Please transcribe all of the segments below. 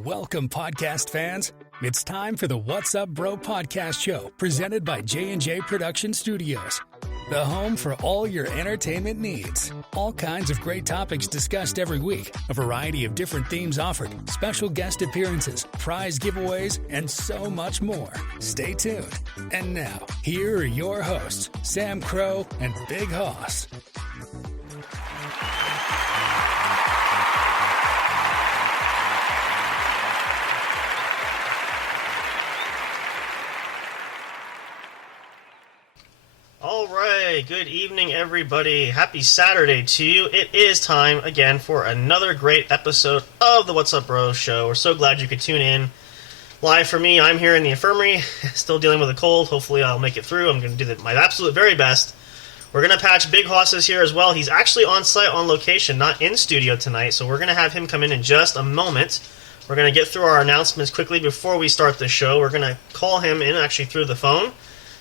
Welcome, podcast fans. It's time for the What's Up Bro podcast show, presented by J&J Production Studios, the home for all your entertainment needs. All kinds of great topics discussed every week, a variety of different themes offered, special guest appearances, prize giveaways, and so much more. Stay tuned. And now, here are your hosts, Sam Crow and Big Hoss. All right, good evening, everybody. Happy Saturday to you. It is time again for another great episode of the What's Up Bro show. We're so glad you could tune in live for me. I'm here in the infirmary, still dealing with a cold. Hopefully I'll make it through. I'm going to do my absolute very best. We're going to patch Big Hoss is here as well. He's actually on site, on location, not in studio tonight, so we're going to have him come in just a moment. We're going to get through our announcements quickly before we start the show. We're going to call him in actually through the phone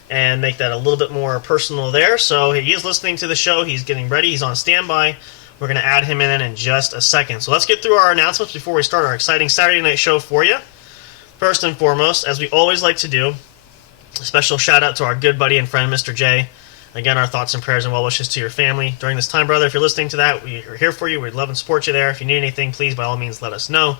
and make that a little bit more personal there. So he is listening to the show. He's getting ready. He's on standby. We're going to add him in just a second. So let's get through our announcements before we start our exciting Saturday night show for you. First and foremost, as we always like to do, a special shout out to our good buddy and friend, Mr. J. Again, our thoughts and prayers and well wishes to your family during this time, brother. If you're listening to that, we are here for you. We'd love and support you there. If you need anything, please, by all means, let us know.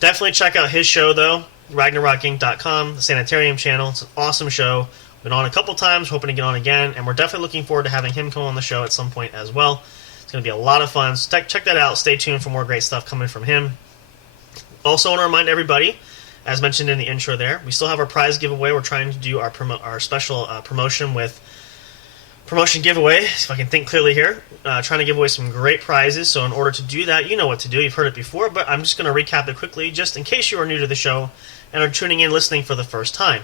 Definitely check out his show, though, RagnarokInc.com, the Sanitarium channel. It's an awesome show. Been on a couple times, hoping to get on again, and we're definitely looking forward to having him come on the show at some point as well. It's going to be a lot of fun, so check that out. Stay tuned for more great stuff coming from him. Also want to remind everybody, as mentioned in the intro there, we still have our prize giveaway. We're trying to do our special promotion giveaway, if I can think clearly here. Trying to give away some great prizes, so in order to do that, you know what to do. You've heard it before, but I'm just going to recap it quickly, just in case you are new to the show and are tuning in listening for the first time.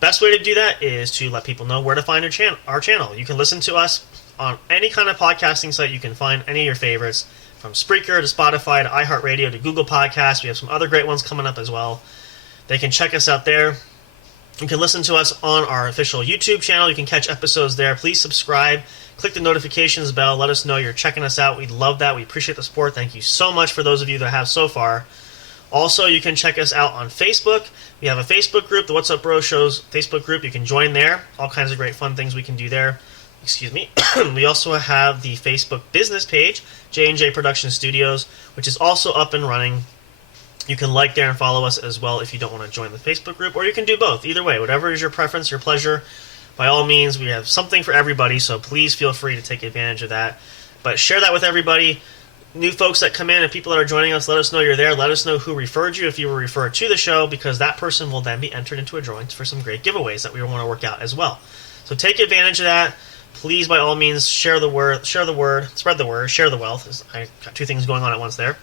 Best way to do that is to let people know where to find our channel. You can listen to us on any kind of podcasting site. You can find any of your favorites, from Spreaker to Spotify to iHeartRadio to Google Podcasts. We have some other great ones coming up as well. They can check us out there. You can listen to us on our official YouTube channel. You can catch episodes there. Please subscribe. Click the notifications bell. Let us know you're checking us out. We'd love that. We appreciate the support. Thank you so much for those of you that have so far. Also, you can check us out on Facebook. We have a Facebook group, the What's Up Bro Show's Facebook group. You can join there. All kinds of great fun things we can do there. Excuse me. We also have the Facebook business page, J&J Production Studios, which is also up and running. You can like there and follow us as well if you don't want to join the Facebook group, or you can do both. Either way, whatever is your preference, your pleasure. By all means, we have something for everybody, so please feel free to take advantage of that. But share that with everybody. New folks that come in and people that are joining us, let us know you're there. Let us know who referred you if you were referred to the show, because that person will then be entered into a drawing for some great giveaways that we want to work out as well. So take advantage of that. Please, by all means, share the word, spread the word, share the wealth. I got two things going on at once there.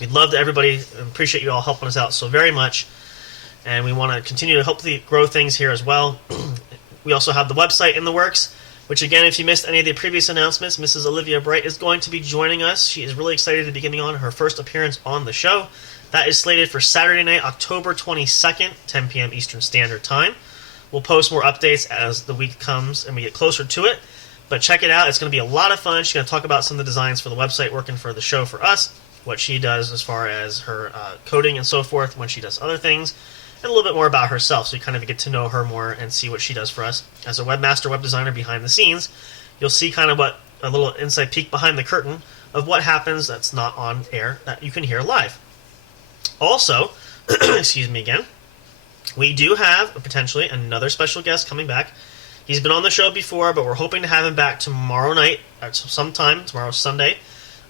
We'd love to everybody, appreciate you all helping us out so very much. And we want to continue to hopefully grow things here as well. We also have the website in the works, which, again, if you missed any of the previous announcements, Mrs. Olivia Bright is going to be joining us. She is really excited to be getting on her first appearance on the show. That is slated for Saturday night, October 22nd, 10 p.m. Eastern Standard Time. We'll post more updates as the week comes and we get closer to it. But check it out. It's going to be a lot of fun. She's going to talk about some of the designs for the website, working for the show for us, what she does as far as her coding and so forth when she does other things, and a little bit more about herself, so you kind of get to know her more and see what she does for us as a webmaster, web designer behind the scenes. You'll see kind of what a little inside peek behind the curtain of what happens that's not on air that you can hear live. Also, excuse me again, we do have potentially another special guest coming back. He's been on the show before, but we're hoping to have him back tomorrow night, sometime, tomorrow's Sunday.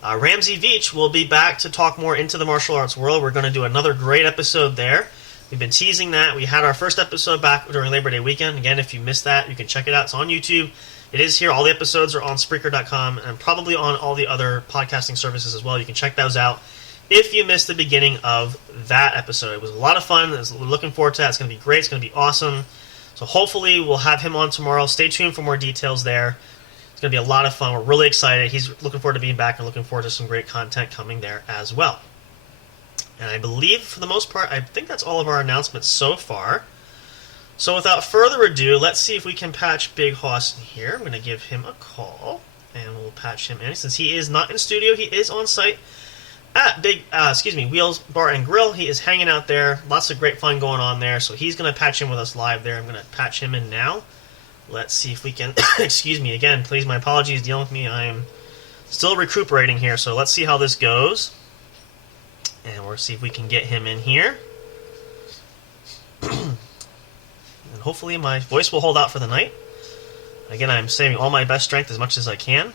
Ramsey Veach will be back to talk more into the martial arts world. We're going to do another great episode there. We've been teasing that. We had our first episode back during Labor Day weekend. Again, if you missed that, you can check it out. It's on YouTube. It is here. All the episodes are on Spreaker.com and probably on all the other podcasting services as well. You can check those out if you missed the beginning of that episode. It was a lot of fun. We're looking forward to that. It's going to be great. It's going to be awesome. So hopefully we'll have him on tomorrow. Stay tuned for more details there. It's going to be a lot of fun. We're really excited. He's looking forward to being back and looking forward to some great content coming there as well. And I believe, for the most part, I think that's all of our announcements so far. So without further ado, let's see if we can patch Big Hoss in here. I'm going to give him a call, and we'll patch him in. Since he is not in studio, he is on site at Wheels Bar and Grill. He is hanging out there. Lots of great fun going on there. So he's going to patch in with us live there. I'm going to patch him in now. Let's see if we can... excuse me again. Please, my apologies. Dealing with me. I am still recuperating here. So let's see how this goes. And we'll see if we can get him in here. And hopefully my voice will hold out for the night. Again, I'm saving all my best strength as much as I can.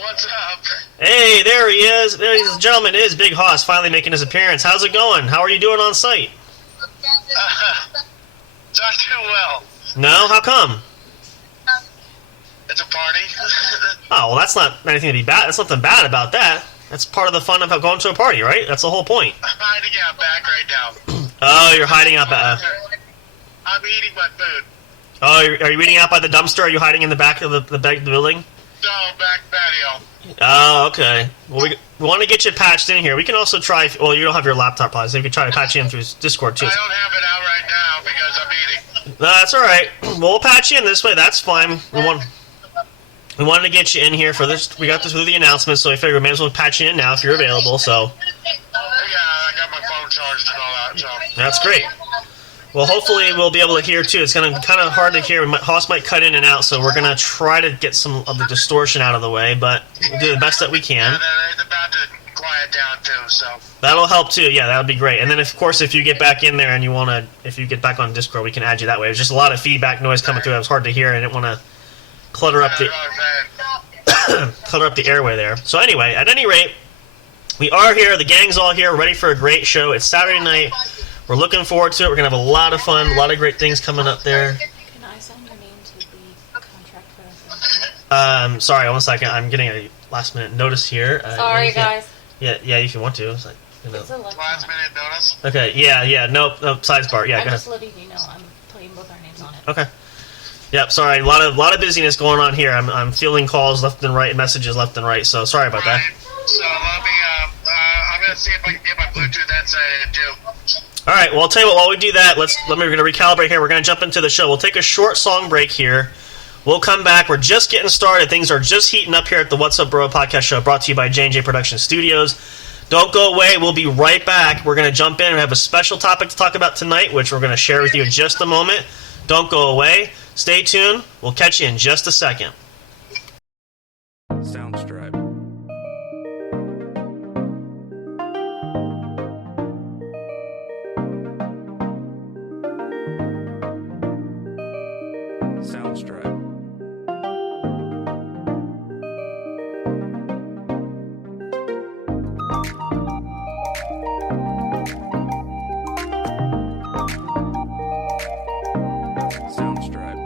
What's up? Hey, there he is. There's the gentleman. It is Big Hoss finally making his appearance. How's it going? How are you doing on site? Not too well. No? How come? It's a party. Oh, well, that's not anything to be bad. There's nothing bad about that. That's part of the fun of going to a party, right? That's the whole point. I'm hiding out back right now. Oh, you're hiding out back. I'm eating my food. Oh, are you eating out by the dumpster? Are you hiding in the back of the building? No, back patio. Oh, okay. Well, we want to get you patched in here. We can also try... Well, you don't have your laptop, probably, so we can try to patch you in through Discord, too. I don't have it out right now because I'm eating. No, that's all right. Well, we'll patch you in this way. That's fine. We wanted to get you in here for this. We got this through the announcement, so we figured we may as well patch you in now if you're available, so... Yeah, I got my phone charged and all that, so... That's great. Well, hopefully we'll be able to hear, too. It's going to be kind of hard to hear. Hoss might cut in and out, so we're going to try to get some of the distortion out of the way, but we'll do the best that we can. Yeah, it's about to quiet down, too, so... That'll help, too. Yeah, that'll be great. And then, of course, if you get back in there and you want to... If you get back on Discord, we can add you that way. There's just a lot of feedback noise coming through. It was hard to hear. I didn't want to clutter up the... clutter up the airway there. So anyway, at any rate, we are here. The gang's all here. We're ready for a great show. It's Saturday night. We're looking forward to it. We're going to have a lot of fun, a lot of great things coming up there. Can I sign your name to the contract for the Sorry, 1 second. I'm getting a last-minute notice here. Sorry, guys. Yeah, if you want to. It's like, you know. It's a Last minute notice? Okay, yeah. Nope, sides bar. Yeah, I'm go just ahead. letting you know I'm putting both our names on it. Okay. Yep, sorry. A lot of busyness going on here. I'm fielding calls left and right, messages left and right, so sorry about that. So let me, I'm going to see if I can get my Bluetooth headset in, too. All right, well, I'll tell you what, while we do that, we're going to recalibrate here. We're going to jump into the show. We'll take a short song break here. We'll come back. We're just getting started. Things are just heating up here at the What's Up Bro podcast show, brought to you by J&J Production Studios. Don't go away. We'll be right back. We're going to jump in and have a special topic to talk about tonight, which we're going to share with you in just a moment. Don't go away. Stay tuned. We'll catch you in just a second. Soundstripe. Soundstripe. Soundstripe.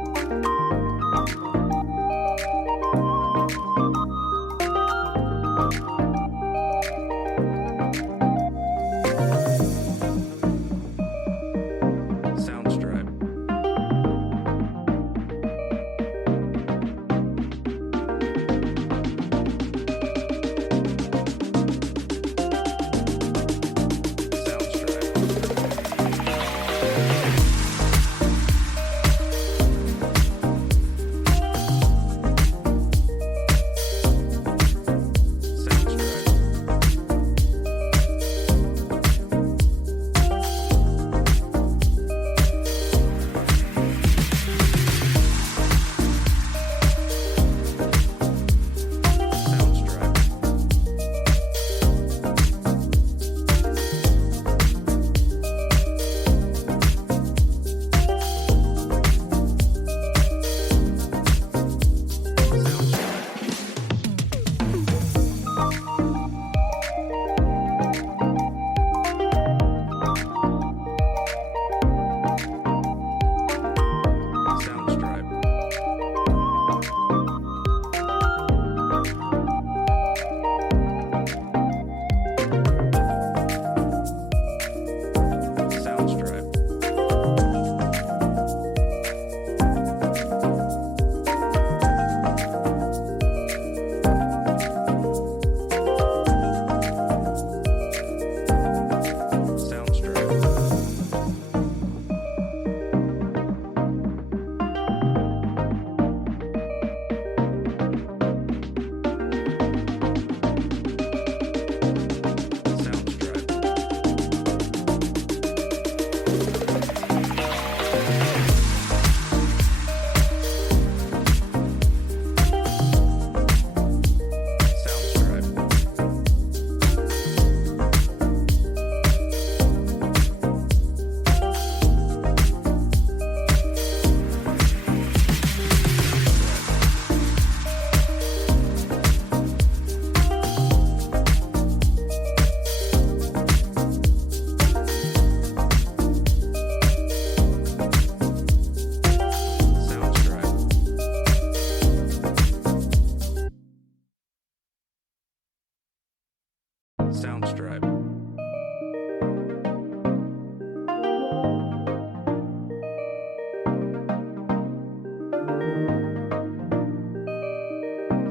Soundstripe.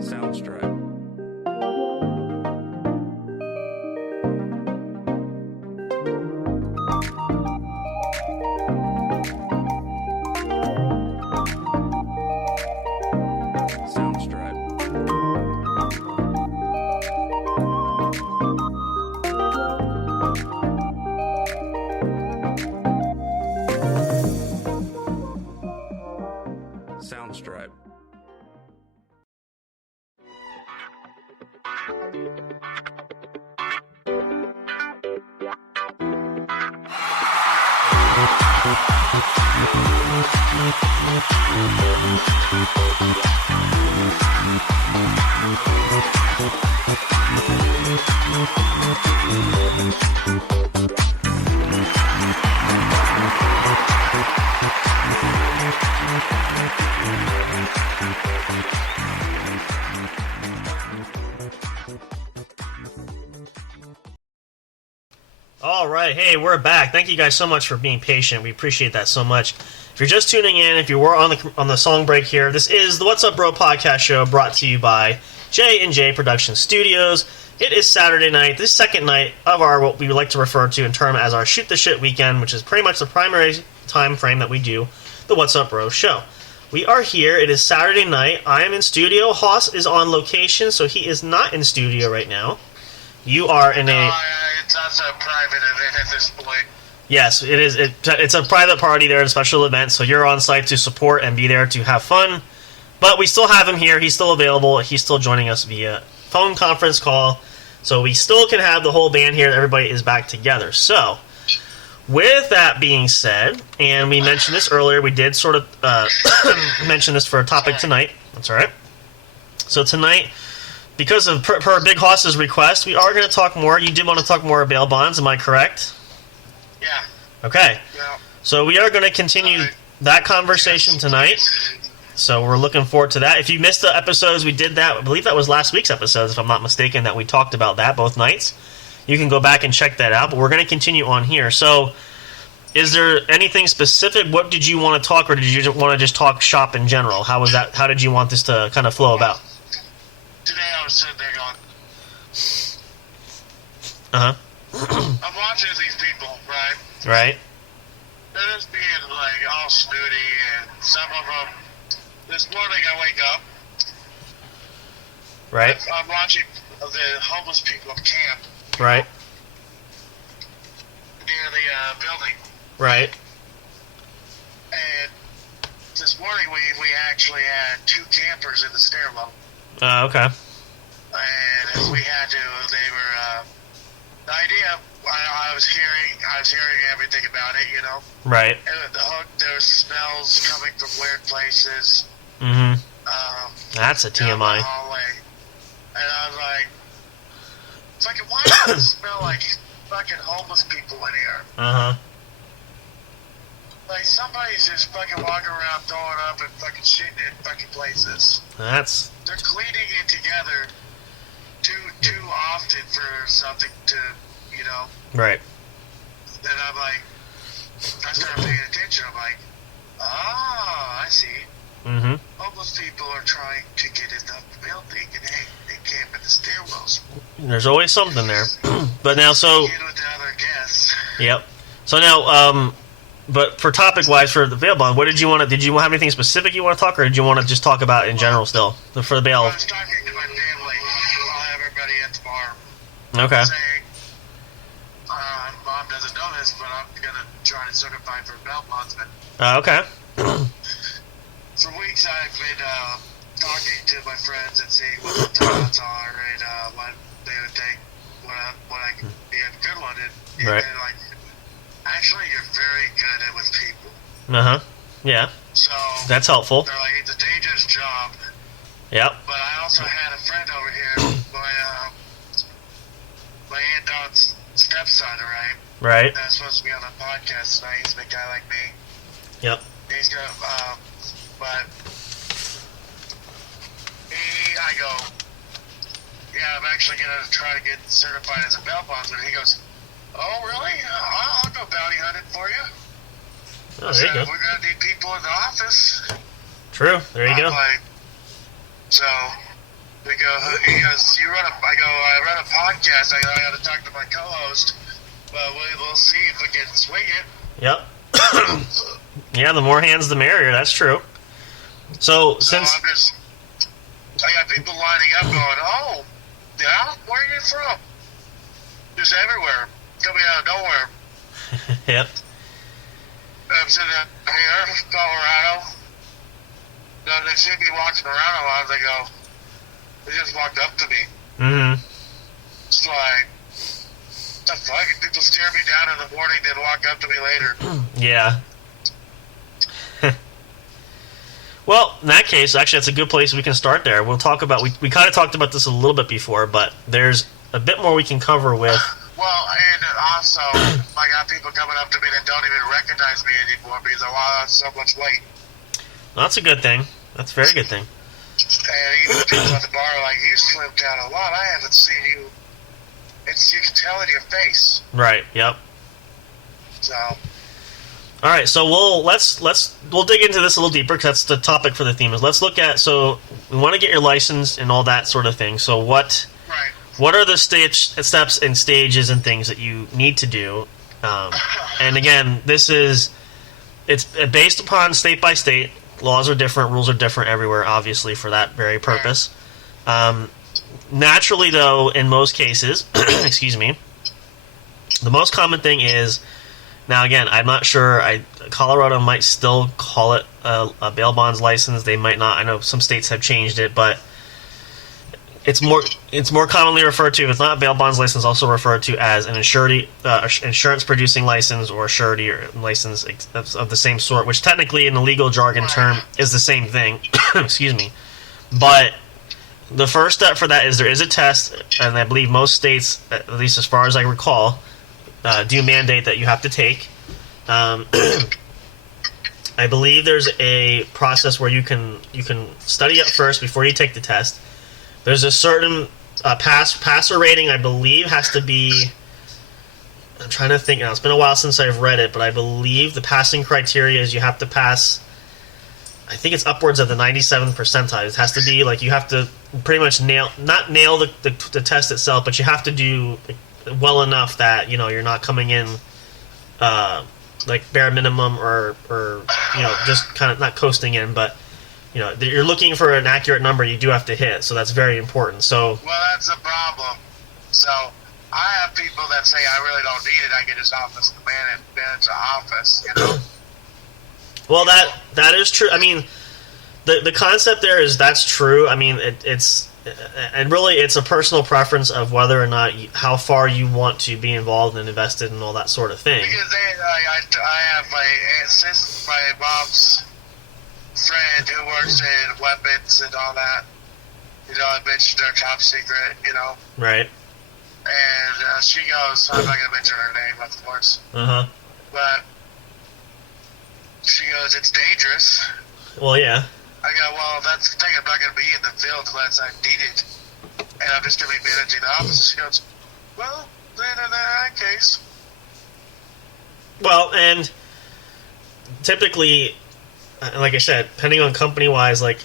Soundstripe. Soundstripe. All right, hey, we're back. Thank you guys so much for being patient. We appreciate that so much. If you're just tuning in, if you were on the song break here, this is the What's Up Bro podcast show brought to you by J&J Production Studios. It is Saturday night, the second night of our what we would like to refer to in term as our Shoot the Shit weekend, which is pretty much the primary time frame that we do the What's Up Bro show. We are here. It is Saturday night. I am in studio. Haas is on location, so he is not in studio right now. You are in a... It's a private event at this point. Yes, it is. It's a private party there, a special event, so you're on site to support and be there to have fun. But we still have him here. He's still available. He's still joining us via phone conference call. So we still can have the whole band here. Everybody is back together. So, with that being said, and we mentioned this earlier, we did sort of mention this for a topic tonight. That's all right. So tonight... because of per Big Hoss's request, we are going to talk more. You did want to talk more bail bonds, am I correct? Yeah. Okay. Yeah. So we are going to continue that conversation tonight. So we're looking forward to that. If you missed the episodes, we did that. I believe that was last week's episodes, if I'm not mistaken, that we talked about that both nights. You can go back and check that out. But we're going to continue on here. So is there anything specific? What did you want to talk, or did you want to just talk shop in general? How was that? How did you want this to kind of flow about? Today I was sitting there going, I'm watching these people, right? Right. They're just being like all snooty, and some of them. This morning I wake up. Right. I'm watching the homeless people camp. Right. Near the building. Right. And this morning we actually had 2 campers in the stairwell. Okay. And as we had to, they were, the idea, I was hearing everything about it, you know. Right. And there was smells coming from weird places. Mm-hmm. That's a down the TMI. hallway. And I was like, fucking, why does it smell like fucking homeless people in here? Uh-huh. Like, somebody's just fucking walking around throwing up and fucking shitting in fucking places. They're cleaning it together too often for something to, you know. Right. Then I'm like, I started paying attention. I'm like, I see. Mm-hmm. Homeless people are trying to get in the building, and they camp in the stairwells. There's always something there. But now, so... Get with the other guests. Yep. So now, but for topic-wise, for the bail bond, what did you want to... Did you have anything specific you want to talk, or did you want to just talk about in general still? For the bail... I was talking to my family. I'll have everybody in tomorrow. Okay. Saying, Mom doesn't know this, but I'm going to try to certify for bail bondsman. Okay. For weeks, I've been talking to my friends and seeing what the thoughts are and what they would think, what I could be a good one. And Right. they're like, actually, you're very good at with people. Uh-huh. Yeah. So That's helpful. they're like, it's a dangerous job. Yep. But I also had a friend over here, my aunt Don's stepson, right? Right. That's supposed to be on the podcast tonight. He's a big guy like me. Yep. He's gonna, but I go, yeah, I'm actually going to try to get certified as a bail bondsman. He goes, oh, really? I'll go bounty hunting for you. Oh, there you go. We're going to need people in the office. True. There you go. Like, so we go, he goes, I run a podcast. I got to talk to my co-host. But we'll see if we can swing it. Yep. Yeah, the more hands, the merrier. That's true. So I got people lining up going, oh, yeah? Where are you from? Just everywhere. Coming out of nowhere. Yep. I'm sitting here, Colorado. No, they see me walking around a lot. They just walked up to me. Mm-hmm. It's like, what the fuck? People stare me down in the morning, then walk up to me later. Yeah. Well, in that case, actually, that's a good place we can start there. We'll talk about, we kind of talked about this a little bit before, but there's a bit more we can cover with. Well, and also, I got people coming up to me that don't even recognize me anymore because I lost so much weight. That's a good thing. That's a very good thing. And even the people at the bar are like, you slimmed down a lot. I haven't seen you. You can tell in your face. Right, yep. So... All right, so we'll dig into this a little deeper because that's the topic for the theme. Is let's look at, so we want to get your license and all that sort of thing. So what are the steps and stages and things that you need to do? And again, it's based upon state by state. Laws are different, rules are different everywhere, obviously, for that very purpose. Naturally, though, in most cases, excuse me, the most common thing is. Now, again, I'm not sure. Colorado might still call it a bail bonds license. They might not. I know some states have changed it, but it's more commonly referred to. If it's not a bail bonds license, also referred to as an insurance producing license or a surety or license of the same sort, which technically, in the legal jargon term, is the same thing. Excuse me. But the first step for that is there is a test, and I believe most states, at least as far as I recall, do mandate that you have to take. I believe there's a process where you can study up first before you take the test. There's a certain passer rating, I believe, has to be. I'm trying to think now. It's been a while since I've read it, but I believe the passing criteria is you have to pass. I think it's upwards of the 97th percentile. It has to be like you have to pretty much nail the test itself, but you have to do well enough that you're not coming in like bare minimum or just kind of not coasting in, but you're looking for an accurate number you do have to hit, so that's very important. So that's a problem. So I have people that say I really don't need it. I get his office manage the office. Well, that is true. I mean, the concept there is that's true. I mean, it's. And really, it's a personal preference of whether or not how far you want to be involved and invested and all that sort of thing. Because I have my mom's friend who works in weapons and all that. I mentioned her top secret. Right. And she goes, I'm not going to mention her name, of course. Uh-huh. But she goes, it's dangerous. Well, yeah. I go, well, that's the thing. I'm not going to be in the field unless I need it. And I'm just going to be managing the office. She goes, well, then in that case. Well, and typically, like I said, depending on company-wise, like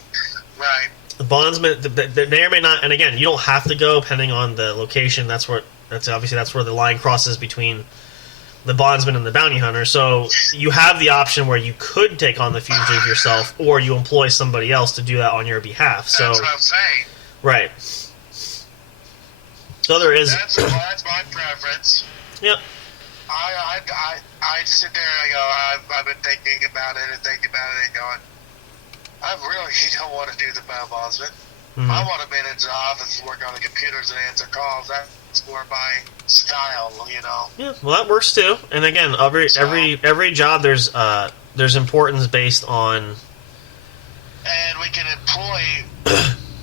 right. the bondsman, they may or may not, and again, you don't have to go depending on the location. That's where the line crosses between the bondsman and the bounty hunter. So you have the option where you could take on the fugitive yourself, or you employ somebody else to do that on your behalf. That's what I'm saying. Right. So there is. That's my preference. Yep. I sit there and I go, I've been thinking about it and going, I really don't want to do the bail bondsman. Mm-hmm. I want to manage the office and work on the computers and answer calls. That's more my style, Yeah, well, that works too. And again, every job there's importance based on. And we can employ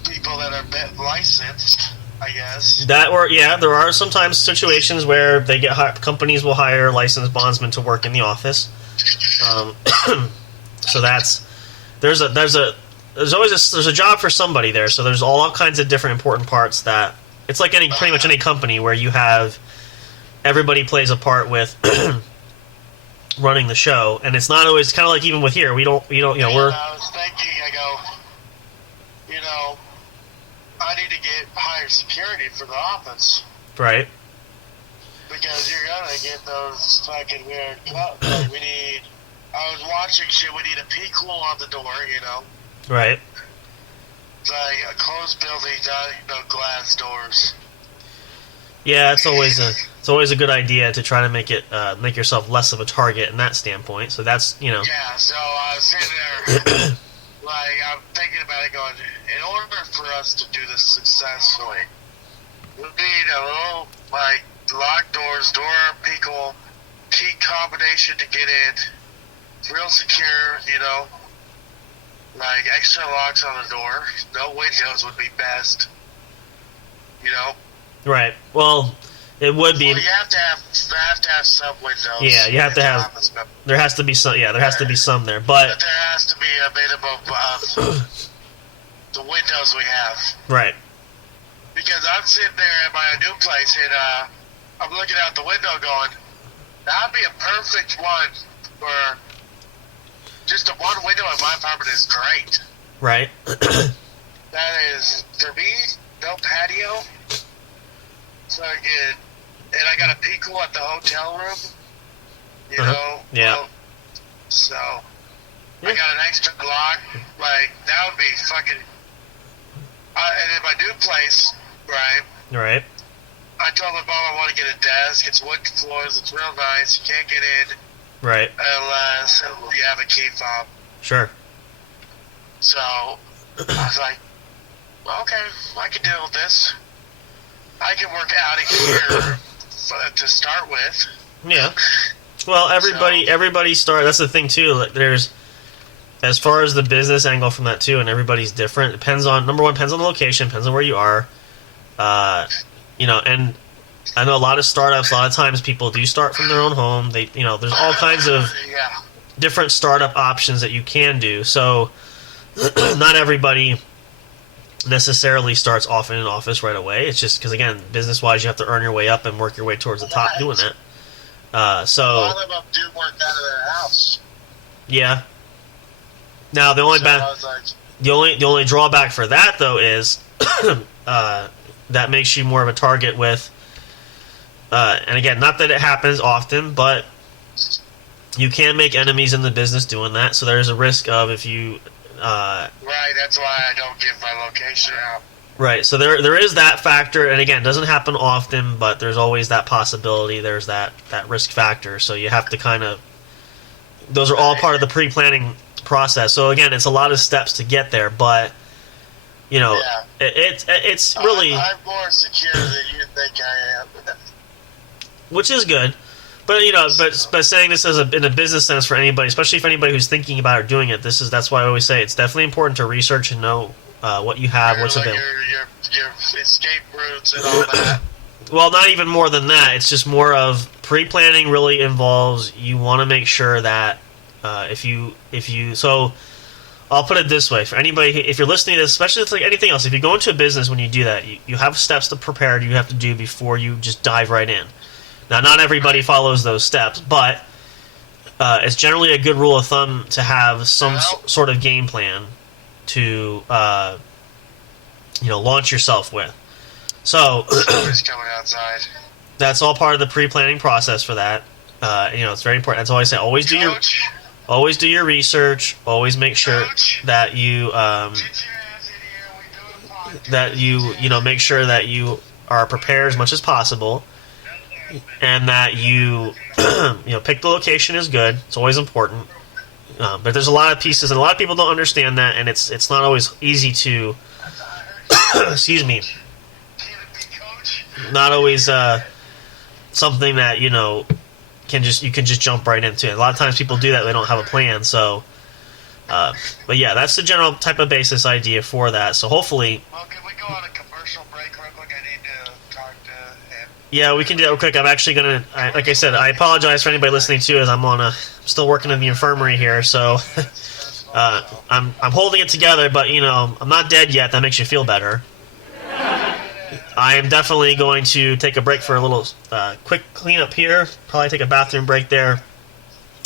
people that are licensed, I guess. There are sometimes situations where they companies will hire licensed bondsmen to work in the office. So there's always a job for somebody there. So there's all kinds of different important parts that it's like pretty much any company where you have everybody plays a part with running the show, and it's not always kind of like even with here. We don't, we're. I was thinking, I go, I need to get higher security for the office. Right. Because you're gonna get those fucking weird cuts. Like I was watching shit, we need a peek hole on the door, Right. It's like a closed building, not glass doors. Yeah, it's always a good idea to try to make yourself less of a target in that standpoint. So that's Yeah, so I was sitting there, like, I'm thinking about it going, in order for us to do this successfully, we need a little, like, locked doors, door peekle, key combination to get in, real secure, like extra locks on the door, no windows would be best, Right. Well, it would be. Well, you have to have some windows. Yeah, you have to have. There has to be some. Yeah, there has to be some there, but there has to be a minimum of the windows we have. Right. Because I'm sitting there at my new place and I'm looking out the window going, that'd be a perfect one for just a one window in my apartment is great. Right. That is, for me, no patio. So I get, and I got a peekle at the hotel room. Yeah. Well, so I got an extra lock. Like, that would be fucking. And in my new place, right? Right. I told my mom I want to get a desk. It's wood floors. It's real nice. You can't get in Right. unless you have a key fob. Sure. So I was like, okay, I can deal with this. I can work out of here to start with. Yeah. Well, everybody start. That's the thing too. Like, there's, as far as the business angle from that too, and everybody's different. Depends on number one, depends on the location, depends on where you are. And I know a lot of startups. A lot of times people do start from their own home. They, there's all kinds of different startup options that you can do. So not everybody necessarily starts off in an office right away. It's just because, again, business-wise, you have to earn your way up and work your way towards the top doing that. A lot of them do work out of their house. Yeah. Now the only drawback for that though is that makes you more of a target with. And again, not that it happens often, but you can make enemies in the business doing that. So there's a risk of if you. Right, that's why I don't give my location out. Right, so there is that factor, and again, it doesn't happen often, but there's always that possibility. There's that risk factor, so you have to kind of. Those are all part of the pre-planning process. So again, it's a lot of steps to get there, but it's really. I'm more secure than you think I am. Which is good. But but saying this in a business sense for anybody, especially for anybody who's thinking about or doing it, that's why I always say it's definitely important to research and know what you have, what's available. Your escape routes and all that. Well, not even more than that. It's just more of pre-planning. Really involves you want to make sure that if you so. I'll put it this way: for anybody, if you're listening to this, especially if it's like anything else, if you go into a business when you do that, you have steps to prepare you have to do before you just dive right in. Now, not everybody follows those steps, but it's generally a good rule of thumb to have some sort of game plan to launch yourself with. So coming outside. That's all part of the pre-planning process for that. It's very important. That's all I say. Always do your research. Always make sure that you make sure that you are prepared as much as possible. And that you, pick the location is good. It's always important. But there's a lot of pieces, and a lot of people don't understand that, and it's not always easy to, excuse me, not always something that you can just jump right into. A lot of times people do that; they don't have a plan. So, but yeah, that's the general type of basis idea for that. So hopefully. Well, can we go on a commercial break real quick? I need to talk to him. Yeah, we can do that real quick. I'm actually gonna, like I said, I apologize for anybody listening too, as I'm still working in the infirmary here, so I'm holding it together. But I'm not dead yet. That makes you feel better. I am definitely going to take a break for a little quick cleanup here. Probably take a bathroom break there.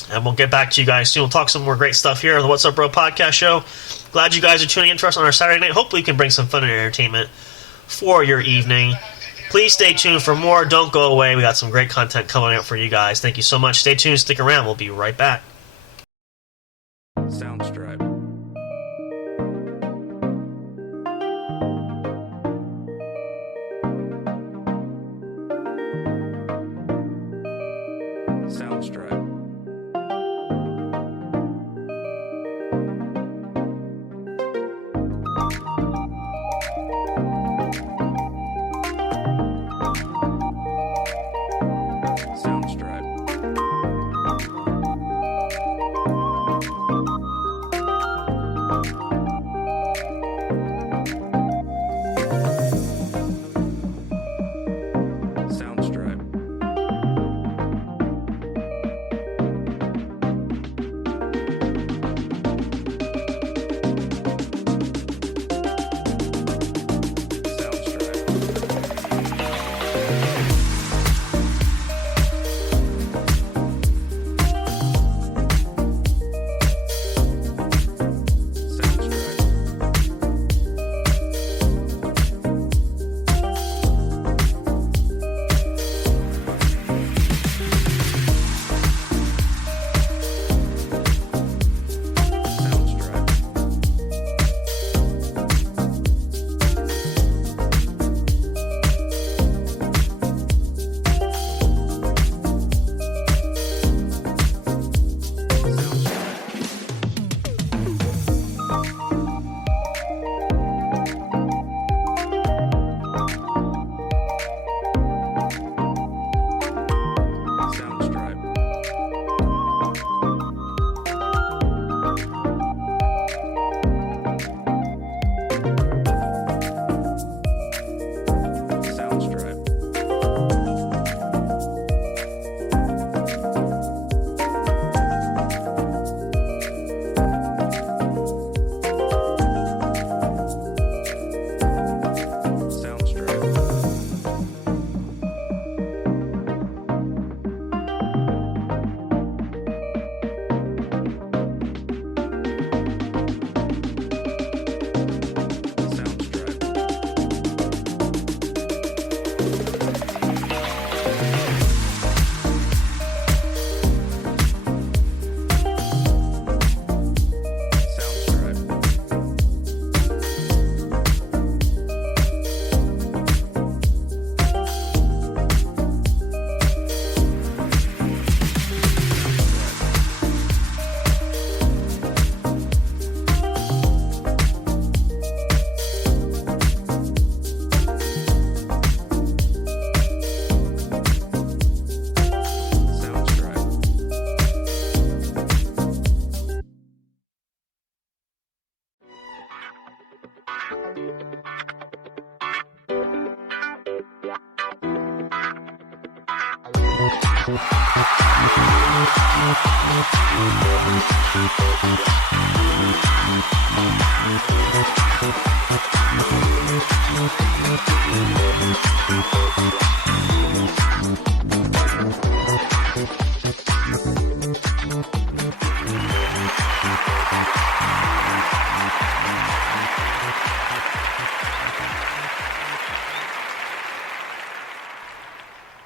And we'll get back to you guys soon. We'll talk some more great stuff here on the What's Up Bro podcast show. Glad you guys are tuning in to us on our Saturday night. Hopefully we can bring some fun and entertainment for your evening. Please stay tuned for more. Don't go away. We got some great content coming out for you guys. Thank you so much. Stay tuned. Stick around. We'll be right back. Soundstripe. Soundstripe.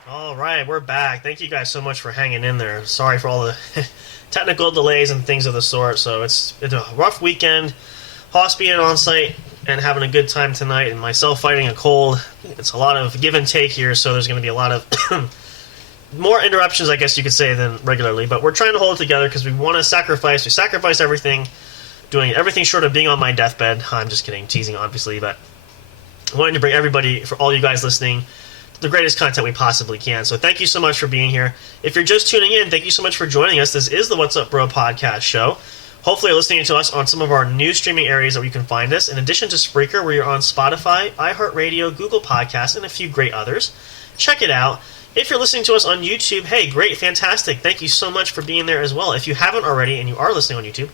All right, we're back. Thank you guys so much for hanging in there. Sorry for all the technical delays and things of the sort. So it's a rough weekend. Hoss being on site and having a good time tonight, and myself fighting a cold. It's a lot of give and take here, so there's going to be a lot of more interruptions, I guess you could say, than regularly. But we're trying to hold it together because we want to sacrifice. We sacrifice everything, doing everything short of being on my deathbed. I'm just kidding, teasing, obviously, but wanting to bring everybody, for all you guys listening, the greatest content we possibly can. So thank you so much for being here. If you're just tuning in, thank you so much for joining us. This is the What's Up Bro podcast show. Hopefully you're listening to us on some of our new streaming areas where you can find us, in addition to Spreaker, where you're on Spotify, iHeartRadio, Google Podcasts, and a few great others. Check it out. If you're listening to us on YouTube, hey, great, fantastic. Thank you so much for being there as well. If you haven't already and you are listening on YouTube,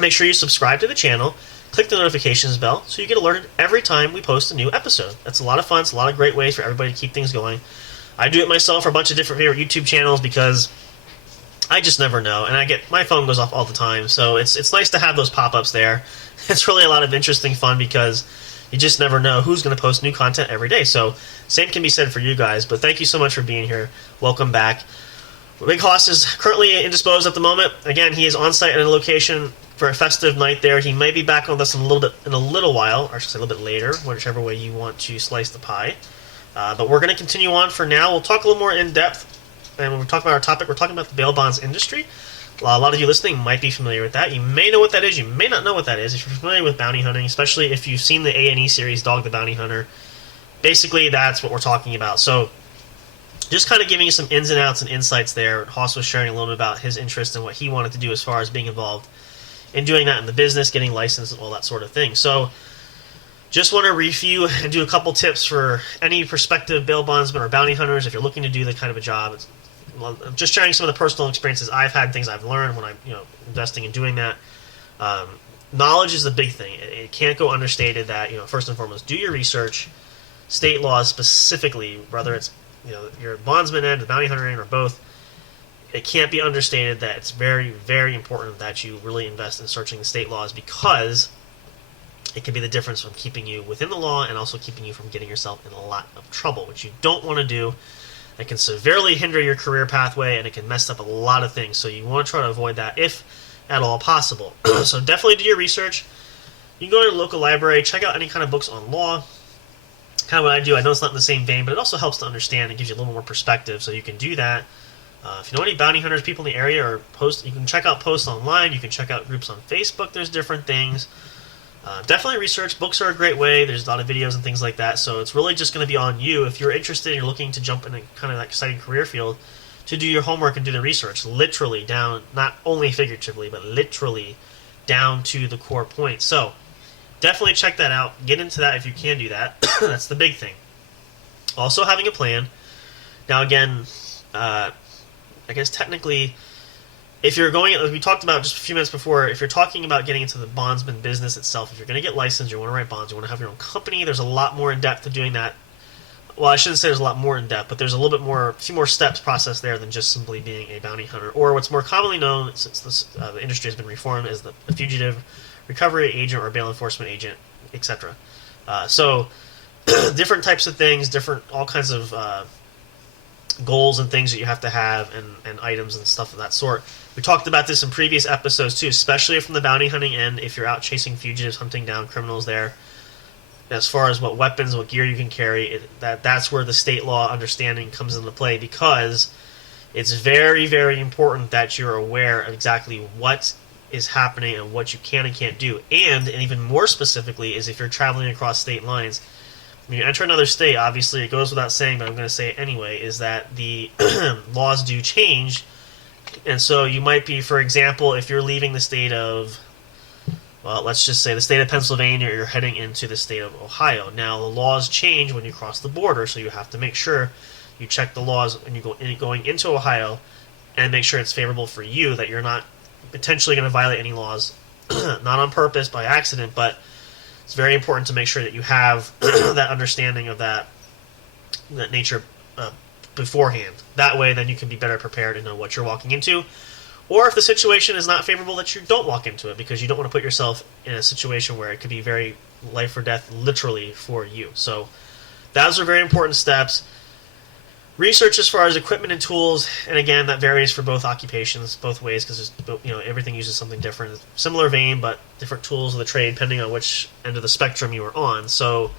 make sure you subscribe to the channel. click the notifications bell so you get alerted every time we post a new episode. That's a lot of fun. It's a lot of great ways for everybody to keep things going. I do it myself for a bunch of different favorite YouTube channels because I just never know, and my phone goes off all the time, so it's nice to have those pop-ups there. It's really a lot of interesting fun because you just never know who's going to post new content every day. So same can be said for you guys, but thank you so much for being here. Welcome back. Big Hoss is currently indisposed at the moment. Again, he is on site at a location for a festive night there. He may be back with us in a little while, or I should say a little bit later, whichever way you want to slice the pie. But we're going to continue on for now. We'll talk a little more in depth. And when we talk about our topic, we're talking about the bail bonds industry. A lot of you listening might be familiar with that. You may know what that is. You may not know what that is. If you're familiar with bounty hunting, especially if you've seen the A&E series, Dog the Bounty Hunter, basically that's what we're talking about. So just kind of giving you some ins and outs and insights there. Hoss was sharing a little bit about his interest and what he wanted to do as far as being involved in doing that in the business, getting licensed, and all that sort of thing. So just want to review and do a couple tips for any prospective bail bondsmen or bounty hunters if you're looking to do the kind of a job. I'm just sharing some of the personal experiences I've had, things I've learned when I'm investing and doing that. Knowledge is the big thing. It can't go understated that first and foremost, do your research. State laws specifically, whether it's your bondsman end, the bounty hunter end, or both, it can't be understated that it's very, very important that you really invest in searching the state laws because it can be the difference from keeping you within the law and also keeping you from getting yourself in a lot of trouble, which you don't want to do. It can severely hinder your career pathway, and it can mess up a lot of things. So you want to try to avoid that if at all possible. So definitely do your research. You can go to the local library, check out any kind of books on law. Kind of what I do. I know it's not in the same vein, but it also helps to understand. It gives you a little more perspective, so you can do that. If you know any bounty hunters, people in the area, or you can check out posts online. You can check out groups on Facebook. There's different things. Definitely research. Books are a great way. There's a lot of videos and things like that. So it's really just going to be on you. If you're interested and you're looking to jump in a kind of that exciting career field, to do your homework and do the research. Literally down, not only figuratively, but literally down to the core point. So definitely check that out. Get into that if you can do that. That's the big thing. Also having a plan. Now again, I guess technically, if you're going, as we talked about just a few minutes before, if you're talking about getting into the bondsman business itself, if you're going to get licensed, you want to write bonds, you want to have your own company, there's a lot more in depth to doing that. Well, I shouldn't say there's a lot more in depth, but there's a few more steps processed there than just simply being a bounty hunter, or what's more commonly known since the industry has been reformed as the fugitive recovery agent or bail enforcement agent, etc. So different types of things, all kinds of goals and things that you have to have, and items and stuff of that sort. We talked about this in previous episodes too, especially from the bounty hunting end. If you're out chasing fugitives, hunting down criminals there, as far as what weapons, what gear you can carry, that's where the state law understanding comes into play, because it's very, very important that you're aware of exactly what is happening and what you can and can't do. And even more specifically is if you're traveling across state lines. When you enter another state, obviously it goes without saying, but I'm going to say it anyway, is that the laws do change. And so you might be, for example, if you're leaving the state of, well, let's just say the state of Pennsylvania, you're heading into the state of Ohio. Now, the laws change when you cross the border, so you have to make sure you check the laws when you're going into Ohio and make sure it's favorable for you, that you're not potentially going to violate any laws, not on purpose, by accident, but it's very important to make sure that you have that understanding of that nature beforehand. That way, then you can be better prepared and know what you're walking into. Or if the situation is not favorable, that you don't walk into it, because you don't want to put yourself in a situation where it could be very life or death, literally, for you. So those are very important steps. Research as far as equipment and tools, and again, that varies for both occupations, both ways, because everything uses something different. Similar vein, but different tools of the trade, depending on which end of the spectrum you are on. So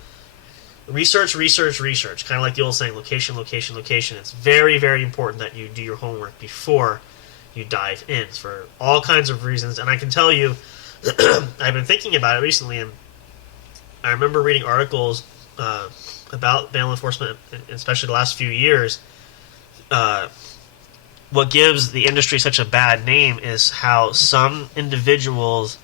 research, kind of like the old saying, location. It's very, very important that you do your homework before you dive in, for all kinds of reasons. And I can tell you, I've been thinking about it recently, and I remember reading articles about bail enforcement, especially the last few years. What gives the industry such a bad name is how some individuals,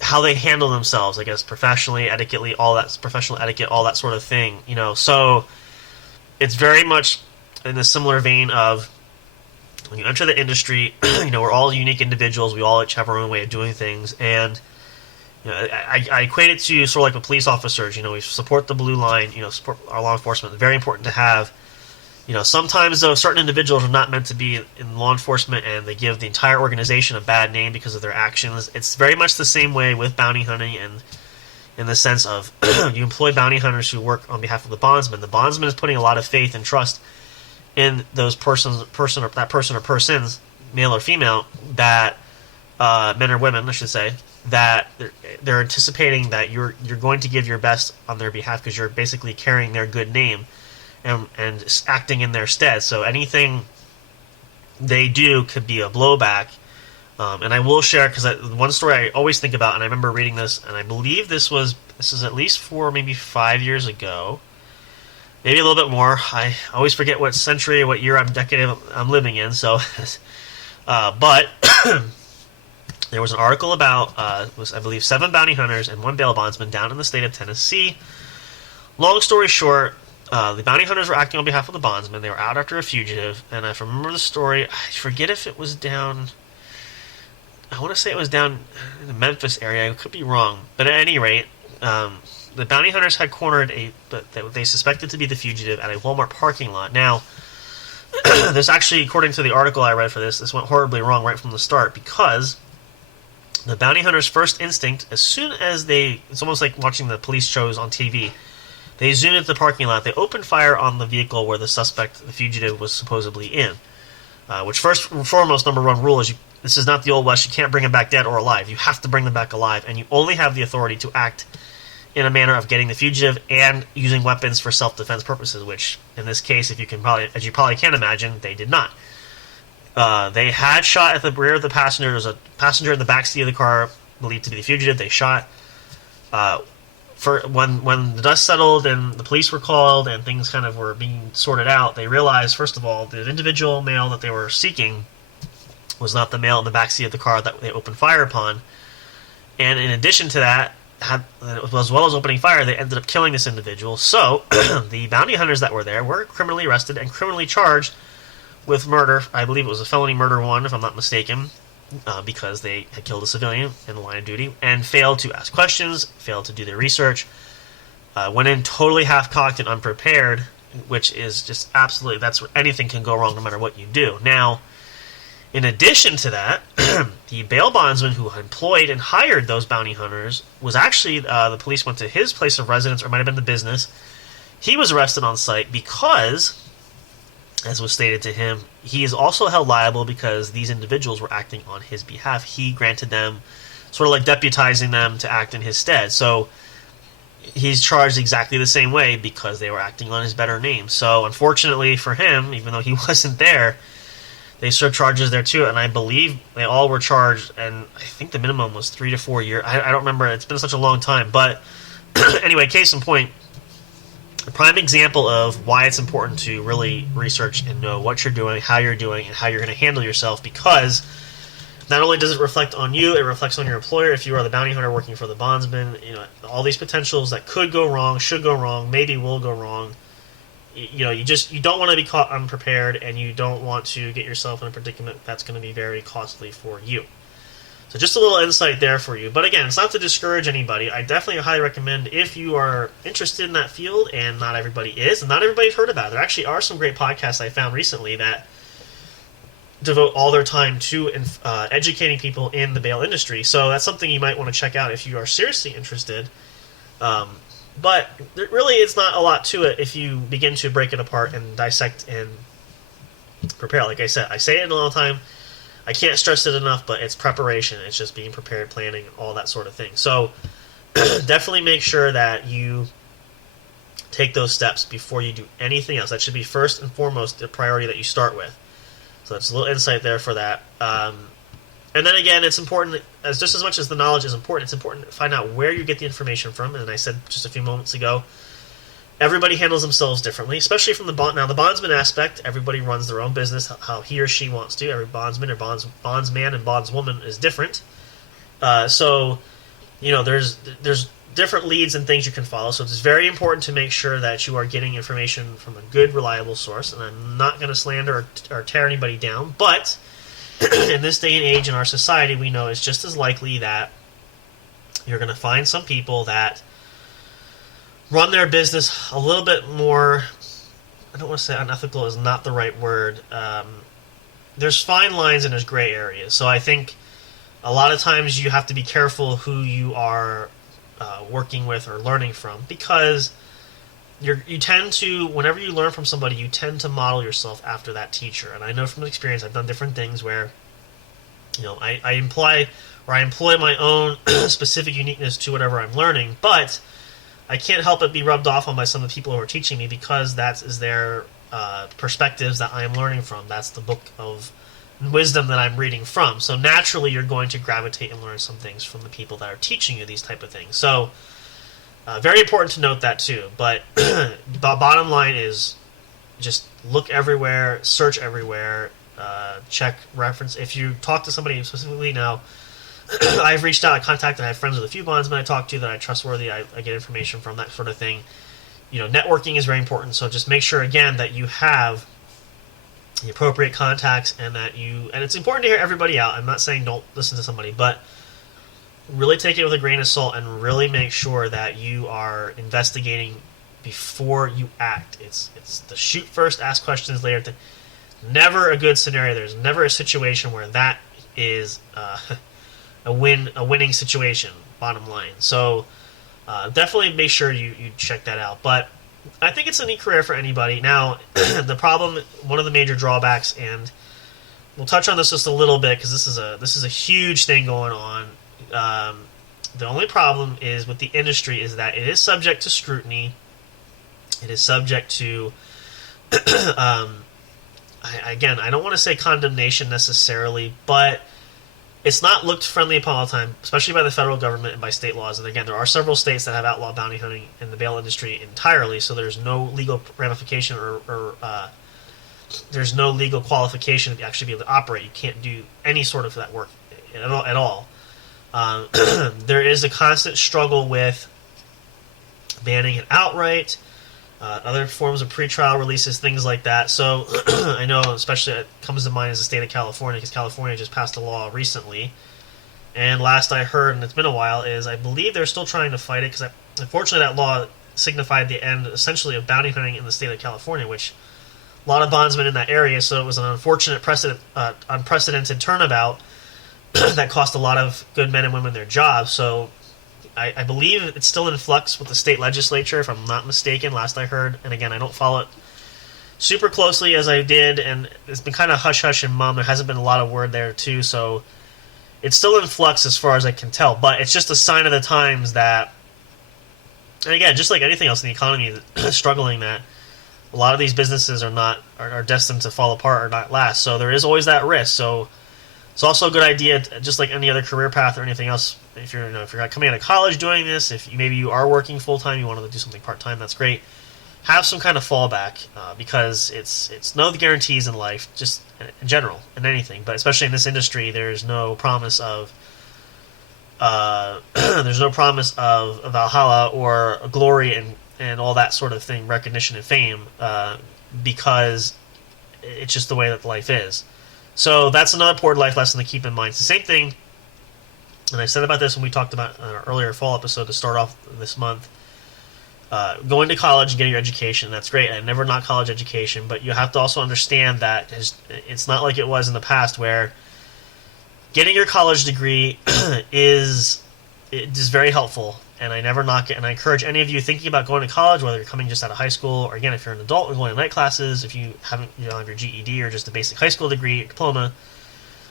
how they handle themselves, I guess, professionally, etiquetely, professional etiquette, all that sort of thing. So it's very much in a similar vein of, when you enter the industry, we're all unique individuals. We all each have our own way of doing things, and I equate it to sort of like with police officers. We support the blue line. Support our law enforcement. It's very important to have. Sometimes though, certain individuals are not meant to be in law enforcement, and they give the entire organization a bad name because of their actions. It's very much the same way with bounty hunting, and in the sense of you employ bounty hunters who work on behalf of the bondsman. The bondsman is putting a lot of faith and trust in those person or persons, male or female, that men or women, I should say, that they're anticipating that you're going to give your best on their behalf because you're basically carrying their good name and acting in their stead. So anything they do could be a blowback. And I will share, because one story I always think about, and I remember reading this, and I believe this is at least 4, maybe 5 years ago, maybe a little bit more. I always forget what century, what year, decade I'm living in. So, but there was an article about, I believe, 7 bounty hunters and 1 bail bondsman down in the state of Tennessee. Long story short, the bounty hunters were acting on behalf of the bondsman. They were out after a fugitive, and if I remember the story, I forget if it was down. I want to say it was down in the Memphis area. I could be wrong, but at any rate, the bounty hunters had cornered that they suspected to be the fugitive at a Walmart parking lot. Now, this actually, according to the article I read for this went horribly wrong right from the start, because the bounty hunter's first instinct, as soon as it's almost like watching the police shows on TV, they zoomed into the parking lot, they opened fire on the vehicle where the suspect, the fugitive, was supposedly in. Which, first and foremost, number one rule is this is not the Old West. You can't bring them back dead or alive. You have to bring them back alive, and you only have the authority to act in a manner of getting the fugitive and using weapons for self-defense purposes, which, in this case, as you probably can imagine, they did not. They had shot at the rear of the passenger. There was a passenger in the backseat of the car believed to be the fugitive. They shot. When the dust settled and the police were called and things kind of were being sorted out, they realized, first of all, the individual male that they were seeking was not the male in the backseat of the car that they opened fire upon. And in addition to that, as well as opening fire, they ended up killing this individual. So the bounty hunters that were there were criminally arrested and criminally charged with murder. I believe it was a felony murder 1, if I'm not mistaken, because they had killed a civilian in the line of duty and failed to ask questions, failed to do their research, went in totally half-cocked and unprepared, which is just absolutely, that's where anything can go wrong no matter what you do. Now, in addition to that, the bail bondsman who employed and hired those bounty hunters was actually, the police went to his place of residence, or it might have been the business. He was arrested on site because, as was stated to him, he is also held liable because these individuals were acting on his behalf. He granted them, sort of like deputizing them to act in his stead. So he's charged exactly the same way because they were acting on his better name. So unfortunately for him, even though he wasn't there, they served charges there too, and I believe they all were charged, and I think the minimum was 3 to 4 years. I don't remember. It's been such a long time. But anyway, case in point, a prime example of why it's important to really research and know what you're doing, how you're doing, and how you're going to handle yourself, because not only does it reflect on you, it reflects on your employer if you are the bounty hunter working for the bondsman. All these potentials that could go wrong, should go wrong, maybe will go wrong. You don't want to be caught unprepared, and you don't want to get yourself in a predicament that's going to be very costly for you. So just a little insight there for you. But again, it's not to discourage anybody. I definitely highly recommend, if you are interested in that field, and not everybody is, and not everybody's heard about it. There actually are some great podcasts I found recently that devote all their time to educating people in the bail industry. So that's something you might want to check out if you are seriously interested. But there really is not a lot to it if you begin to break it apart and dissect and prepare. Like I said, I say it a long time. I can't stress it enough, but it's preparation. It's just being prepared, planning, all that sort of thing. So definitely make sure that you take those steps before you do anything else. That should be first and foremost the priority that you start with. So that's a little insight there for that. And then again, it's important, as just as much as the knowledge is important, it's important to find out where you get the information from. And I said just a few moments ago, everybody handles themselves differently, especially from the bondsman aspect. Everybody runs their own business how he or she wants to. Every bondsman or bondsman and bondswoman is different. So, there's different leads and things you can follow. So it's very important to make sure that you are getting information from a good, reliable source. And I'm not going to slander or tear anybody down, but in this day and age in our society, we know it's just as likely that you're going to find some people that run their business a little bit more, I don't want to say unethical is not the right word. There's fine lines and there's gray areas. So I think a lot of times you have to be careful who you are working with or learning from, because you tend to, whenever you learn from somebody, you tend to model yourself after that teacher. And I know from experience, I've done different things where, I employ my own specific uniqueness to whatever I'm learning, but I can't help but be rubbed off on by some of the people who are teaching me, because that is their perspectives that I am learning from. That's the book of wisdom that I'm reading from. So naturally, you're going to gravitate and learn some things from the people that are teaching you these type of things. So very important to note that too. But the bottom line is just look everywhere, search everywhere, check reference. If you talk to somebody specifically now, I've reached out, I contacted, I have friends with a few bondsmen I talk to that I trustworthy, I get information from, that sort of thing. Networking is very important, so just make sure, again, that you have the appropriate contacts, and it's important to hear everybody out. I'm not saying don't listen to somebody, but really take it with a grain of salt and really make sure that you are investigating before you act. It's the shoot first, ask questions later. Never a good scenario. There's never a situation where that is a winning situation, bottom line. So definitely make sure you check that out. But I think it's a neat career for anybody. Now, the problem, one of the major drawbacks, and we'll touch on this just a little bit because this is a huge thing going on. The only problem is with the industry is that it is subject to scrutiny. It is subject to again, I don't want to say condemnation necessarily, but it's not looked friendly upon all the time, especially by the federal government and by state laws. And again, there are several states that have outlawed bounty hunting in the bail industry entirely, so there's no legal ramification or there's no legal qualification to actually be able to operate. You can't do any sort of that work at all. There is a constant struggle with banning it outright, other forms of pretrial releases, things like that. So I know, especially it comes to mind as the state of California, because California just passed a law recently. And last I heard, and it's been a while, is I believe they're still trying to fight it, because unfortunately that law signified the end, essentially, of bounty hunting in the state of California, which a lot of bondsmen in that area, so it was an unfortunate unprecedented turnabout that cost a lot of good men and women their jobs. So I believe it's still in flux with the state legislature, if I'm not mistaken, last I heard. And again, I don't follow it super closely as I did, and it's been kind of hush-hush and mum. There hasn't been a lot of word there, too, so it's still in flux as far as I can tell. But it's just a sign of the times that, and again, just like anything else in the economy, struggling, that a lot of these businesses are destined to fall apart or not last. So there is always that risk. So it's also a good idea, just like any other career path or anything else. If you're coming out of college doing this, if maybe you are working full time, you want to do something part time, that's great. Have some kind of fallback, because it's no guarantees in life, just in general, in anything, but especially in this industry, there's no promise of Valhalla or glory and all that sort of thing, recognition and fame, because it's just the way that life is. So that's another important life lesson to keep in mind. It's the same thing, and I said about this when we talked about our earlier fall episode to start off this month. Going to college and getting your education, that's great. I never knock college education, but you have to also understand that it's not like it was in the past, where getting your college degree is very helpful, and I never knock it. And I encourage any of you thinking about going to college, whether you're coming just out of high school, or again, if you're an adult and going to night classes, if you don't have your GED or just a basic high school degree or diploma,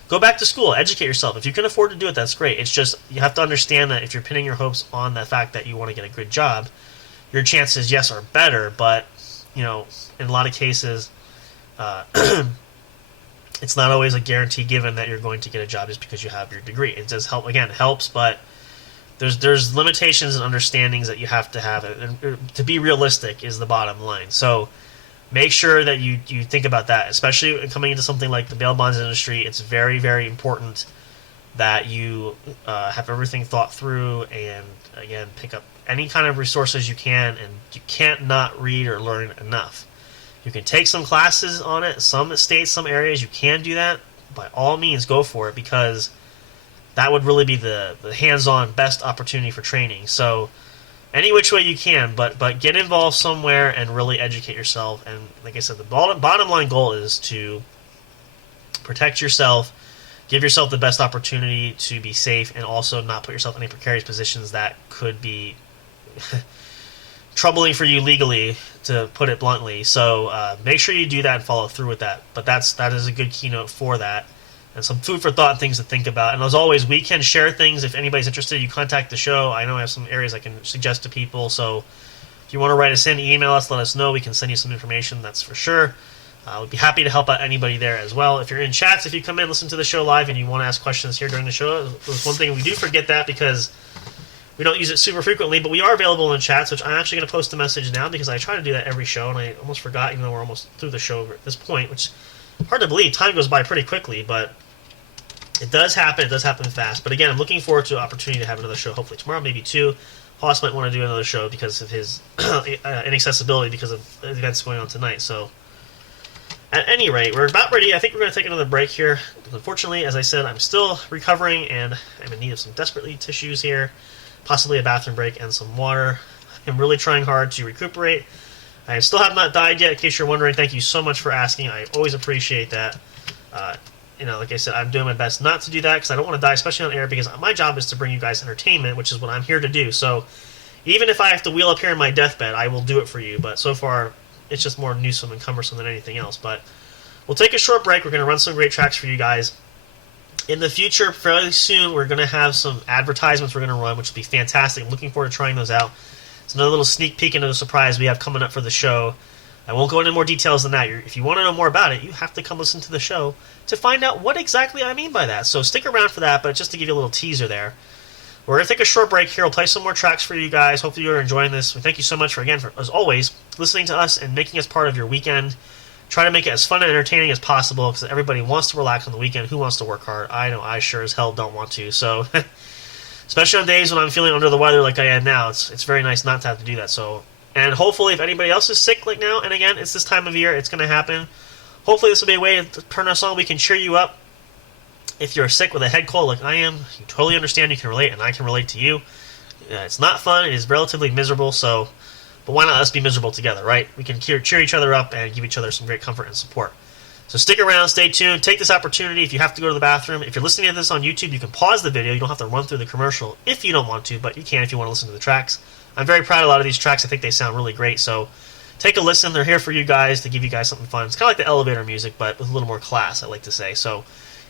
go back to school, educate yourself. If you can afford to do it, that's great. It's just, you have to understand that if you're pinning your hopes on the fact that you want to get a good job, your chances, yes, are better, but, in a lot of cases, it's not always a guarantee given that you're going to get a job just because you have your degree. It does help, again, it helps, but there's limitations and understandings that you have to have, and to be realistic is the bottom line. So make sure that you think about that, especially coming into something like the bail bonds industry. It's very, very important that you have everything thought through, and again, pick up any kind of resources you can, and you can't not read or learn enough. You can take some classes on it. Some states, some areas, you can do that. By all means, go for it, because that would really be the hands-on best opportunity for training. So any which way you can, but get involved somewhere and really educate yourself. And like I said, the bottom line goal is to protect yourself, give yourself the best opportunity to be safe, and also not put yourself in any precarious positions that could be troubling for you legally, to put it bluntly. So make sure you do that and follow through with that. But that is a good keynote for that, and some food for thought and things to think about. And as always, we can share things. If anybody's interested, you contact the show. I know I have some areas I can suggest to people. So if you want to write us in, email us, let us know. We can send you some information, that's for sure. We'd be happy to help out anybody there as well. If you're in chats, if you come in, listen to the show live, and you want to ask questions here during the show, there's one thing we do forget that because we don't use it super frequently, but we are available in chats, which I'm actually going to post a message now because I try to do that every show, and I almost forgot, even though we're almost through the show at this point, which is hard to believe. Time goes by pretty quickly, but it does happen. It does happen fast. But again, I'm looking forward to the opportunity to have another show, hopefully tomorrow, maybe two. Hoss might want to do another show because of his inaccessibility because of events going on tonight. So at any rate, we're about ready. I think we're going to take another break here. Unfortunately, as I said, I'm still recovering, and I'm in need of some desperately tissues here, possibly a bathroom break and some water. I'm really trying hard to recuperate. I still have not died yet, in case you're wondering. Thank you so much for asking. I always appreciate that. Like I said, I'm doing my best not to do that because I don't want to die, especially on air, because my job is to bring you guys entertainment, which is what I'm here to do. So even if I have to wheel up here in my deathbed, I will do it for you. But so far, it's just more newsome and cumbersome than anything else. But we'll take a short break. We're going to run some great tracks for you guys. In the future, fairly soon, we're going to have some advertisements we're going to run, which will be fantastic. I'm looking forward to trying those out. It's another little sneak peek into the surprise we have coming up for the show. I won't go into more details than that. If you want to know more about it, you have to come listen to the show to find out what exactly I mean by that. So stick around for that, but just to give you a little teaser there. We're going to take a short break here. We'll play some more tracks for you guys. Hopefully you're enjoying this. We thank you so much, as always, listening to us and making us part of your weekend. Try to make it as fun and entertaining as possible because everybody wants to relax on the weekend. Who wants to work hard? I know I sure as hell don't want to. So, especially on days when I'm feeling under the weather like I am now, it's very nice not to have to do that. So, and hopefully if anybody else is sick like now, and again, it's this time of year, it's going to happen. Hopefully this will be a way to turn us on. We can cheer you up. If you're sick with a head cold like I am, you totally understand, you can relate, and I can relate to you. It's not fun. It is relatively miserable, so... But why not us be miserable together, right? We can cheer each other up and give each other some great comfort and support. So stick around, stay tuned, take this opportunity if you have to go to the bathroom. If you're listening to this on YouTube, you can pause the video. You don't have to run through the commercial if you don't want to, but you can if you want to listen to the tracks. I'm very proud of a lot of these tracks. I think they sound really great, so take a listen. They're here for you guys to give you guys something fun. It's kind of like the elevator music, but with a little more class, I like to say. So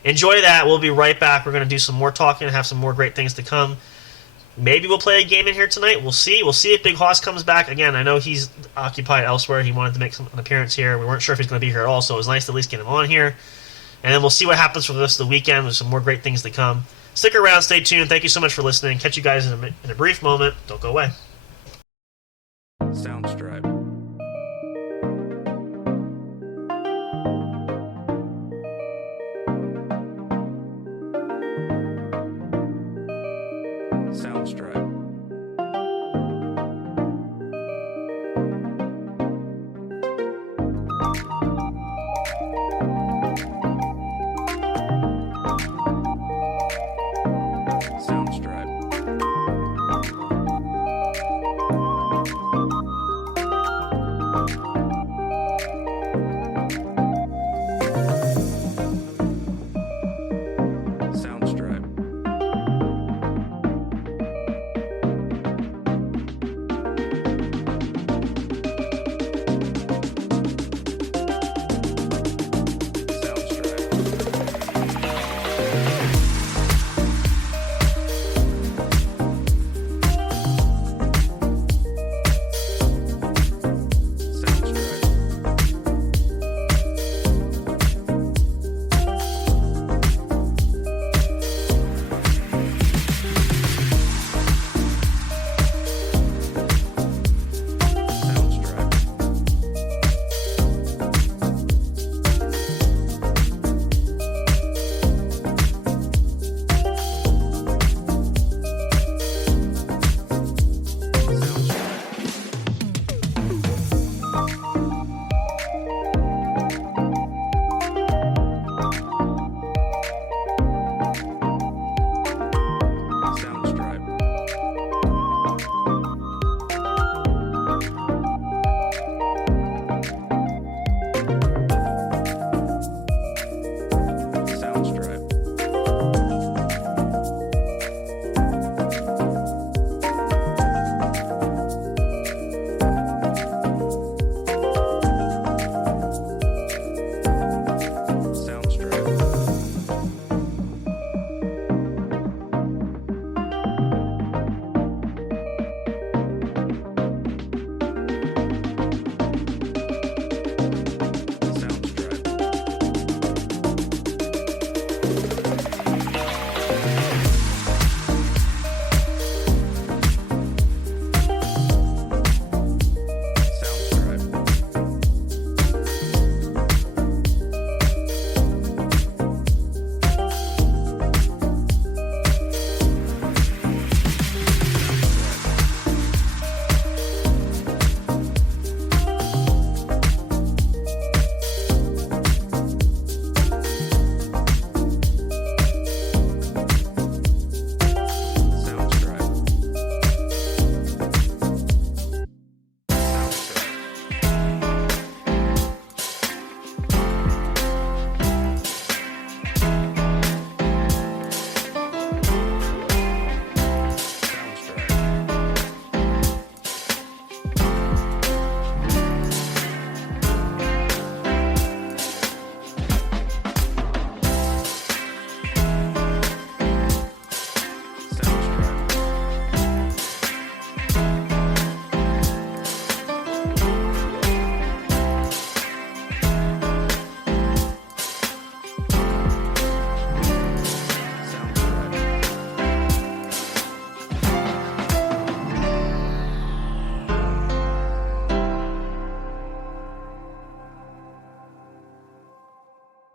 enjoy that. We'll be right back. We're going to do some more talking and have some more great things to come. Maybe we'll play a game in here tonight. We'll see. We'll see if Big Hoss comes back. Again, I know he's occupied elsewhere. He wanted to make an appearance here. We weren't sure if he's going to be here at all, so it was nice to at least get him on here. And then we'll see what happens for the rest of the weekend. There's some more great things to come. Stick around. Stay tuned. Thank you so much for listening. Catch you guys in a brief moment. Don't go away. Soundstripe. Soundstripe. Soundstripe. Soundstripe.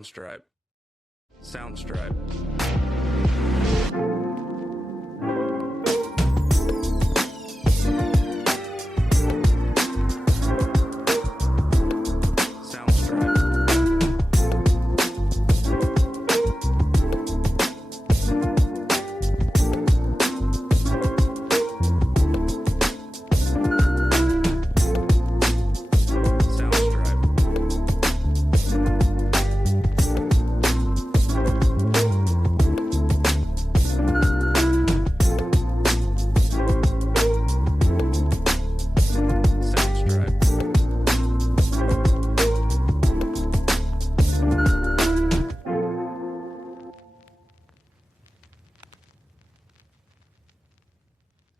Soundstripe. Soundstripe.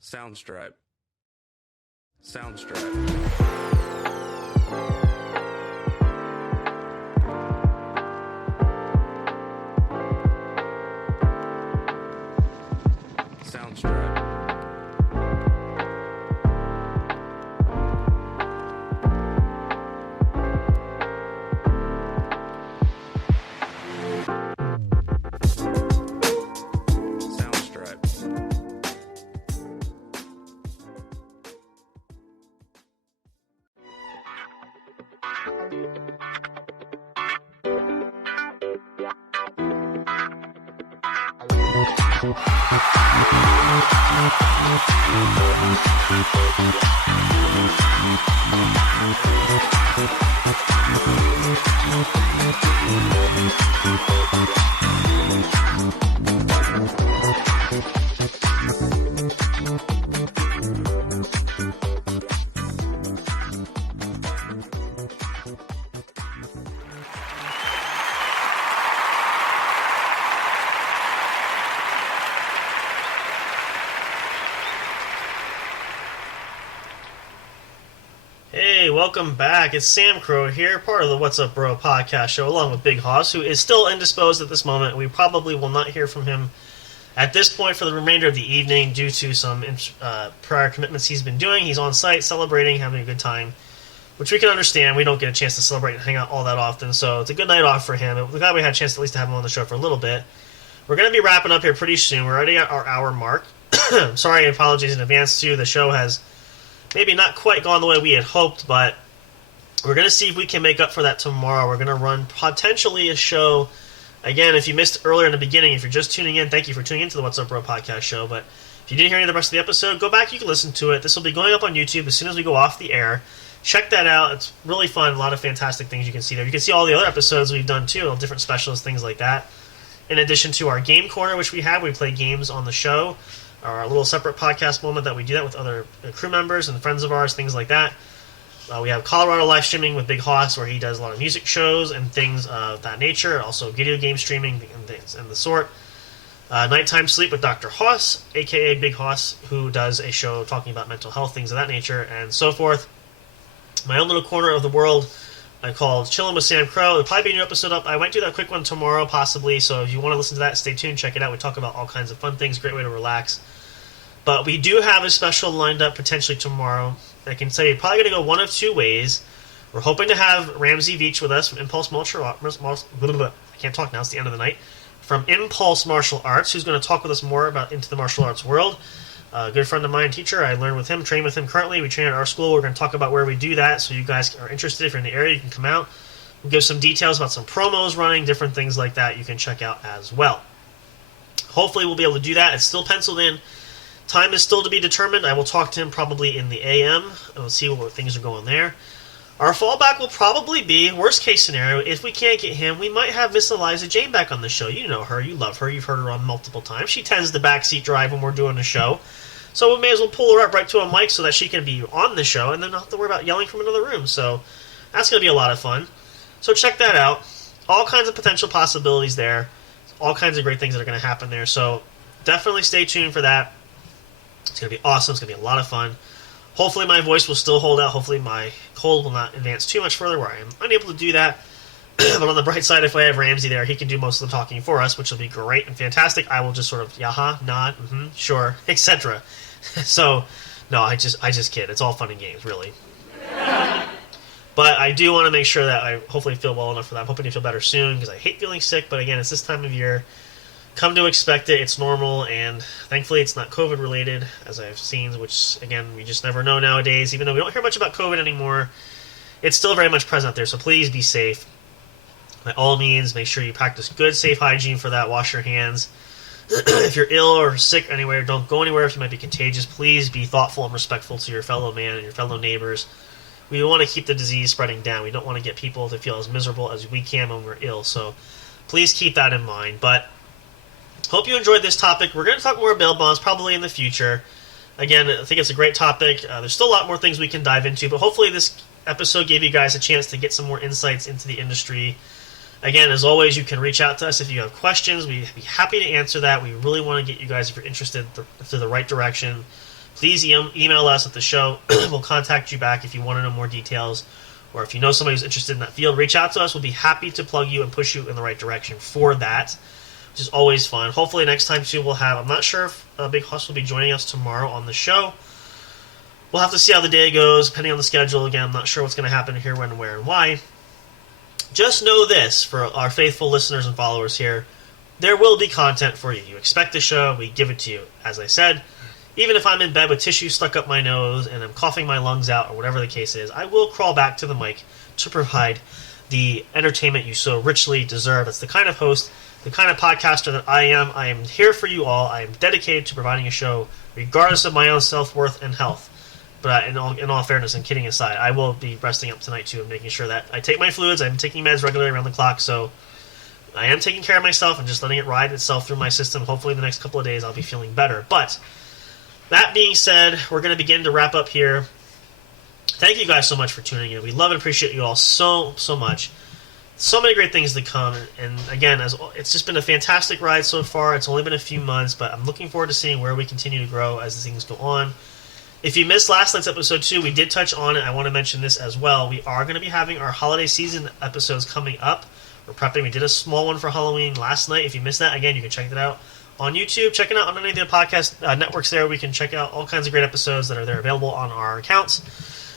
Soundstripe. Soundstripe. Soundstripe. Hey, welcome back. It's Sam Crow here, part of the What's Up Bro podcast show, along with Big Hoss, who is still indisposed at this moment. We probably will not hear from him at this point for the remainder of the evening due to some prior commitments he's been doing. He's on site, celebrating, having a good time, which we can understand. We don't get a chance to celebrate and hang out all that often, so it's a good night off for him. We're glad we had a chance at least to have him on the show for a little bit. We're going to be wrapping up here pretty soon. We're already at our hour mark. Sorry and apologies in advance, too. The show has maybe not quite gone the way we had hoped, but we're going to see if we can make up for that tomorrow. We're going to run potentially a show. Again, if you missed earlier in the beginning, if you're just tuning in, thank you for tuning into the What's Up Bro podcast show. But if you didn't hear any of the rest of the episode, go back, you can listen to it. This will be going up on YouTube as soon as we go off the air. Check that out. It's really fun. A lot of fantastic things you can see there. You can see all the other episodes we've done, too, all different specials, things like that. In addition to our game corner, which we have, we play games on the show. Our little separate podcast moment that we do that with other crew members and friends of ours, things like that. We have Colorado live streaming with Big Hoss, where he does a lot of music shows and things of that nature. Also video game streaming and things and the sort. Nighttime Sleep with Dr. Hoss, a.k.a. Big Hoss, who does a show talking about mental health, things of that nature, and so forth. My own little corner of the world I called Chillin' with Sam Crow. There'll probably be a new episode up. I might do that quick one tomorrow, possibly, so if you want to listen to that, stay tuned, check it out. We talk about all kinds of fun things, great way to relax. But we do have a special lined up potentially tomorrow. I can say probably going to go one of two ways. We're hoping to have Ramsey Veach with us from Impulse Martial Arts. I can't talk now, it's the end of the night. From Impulse Martial Arts, who's going to talk with us more about into the martial arts world. A good friend of mine, teacher, I learn with him, train with him currently. We train at our school. We're going to talk about where we do that, so you guys are interested. If you're in the area, you can come out. We'll give some details about some promos running, different things like that you can check out as well. Hopefully we'll be able to do that. It's still penciled in. Time is still to be determined. I will talk to him probably in the AM, and we'll see what things are going there. Our fallback will probably be, worst case scenario, if we can't get him, we might have Miss Eliza Jane back on the show. You know her, you love her, you've heard her on multiple times. She tends the backseat drive when we're doing the show. So we may as well pull her up right to a mic so that she can be on the show and then not have to worry about yelling from another room. So that's going to be a lot of fun. So check that out. All kinds of potential possibilities there. All kinds of great things that are going to happen there. So definitely stay tuned for that. It's going to be awesome. It's going to be a lot of fun. Hopefully my voice will still hold out. Hopefully my cold will not advance too much further where I am unable to do that. But on the bright side, if I have Ramsey there, he can do most of the talking for us, which will be great and fantastic. I will just sort of, yaha, nod, sure, etc. So, no, I just kid. It's all fun and games, really. But I do want to make sure that I hopefully feel well enough for that. I'm hoping to feel better soon because I hate feeling sick. But again, it's this time of year. Come to expect it. It's normal, and thankfully it's not COVID related, as I've seen, which again we just never know nowadays. Even though we don't hear much about COVID anymore, it's still very much present out there. So please be safe. By all means, make sure you practice good, safe hygiene for that. Wash your hands. If you're ill or sick anywhere, don't go anywhere if you might be contagious. Please be thoughtful and respectful to your fellow man and your fellow neighbors. We want to keep the disease spreading down. We don't want to get people to feel as miserable as we can when we're ill. So please keep that in mind. But hope you enjoyed this topic. We're going to talk more bail bonds probably in the future. Again, I think it's a great topic. There's still a lot more things we can dive into, but hopefully this episode gave you guys a chance to get some more insights into the industry. Again, as always, you can reach out to us if you have questions. We'd be happy to answer that. We really want to get you guys, if you're interested, to the right direction. Please email us at the show. We'll contact you back if you want to know more details. Or if you know somebody who's interested in that field, reach out to us. We'll be happy to plug you and push you in the right direction for that, which is always fun. Hopefully next time, too, we'll have... I'm not sure if Big Hoss will be joining us tomorrow on the show. We'll have to see how the day goes, depending on the schedule. Again, I'm not sure what's going to happen here, when, where, and why. Just know this, for our faithful listeners and followers here, there will be content for you. You expect the show, we give it to you. As I said, even if I'm in bed with tissue stuck up my nose and I'm coughing my lungs out or whatever the case is, I will crawl back to the mic to provide the entertainment you so richly deserve. That's the kind of host, the kind of podcaster that I am. I am here for you all. I am dedicated to providing a show regardless of my own self-worth and health. But in all fairness and kidding aside, I will be resting up tonight too and making sure that I take my fluids. I'm taking meds regularly around the clock, so I am taking care of myself and just letting it ride itself through my system. Hopefully in the next couple of days I'll be feeling better. But that being said, we're going to begin to wrap up here. Thank you guys so much for tuning in. We love and appreciate you all so much. So many great things to come. And again, it's just been a fantastic ride so far. It's only been a few months, but I'm looking forward to seeing where we continue to grow as things go on. If you missed last night's episode too, we did touch on it. I want to mention this as well. We are going to be having our holiday season episodes coming up. We're prepping. We did a small one for Halloween last night. If you missed that, again, you can check that out on YouTube. Check it out on any of the podcast networks there. We can check out all kinds of great episodes that are there available on our accounts.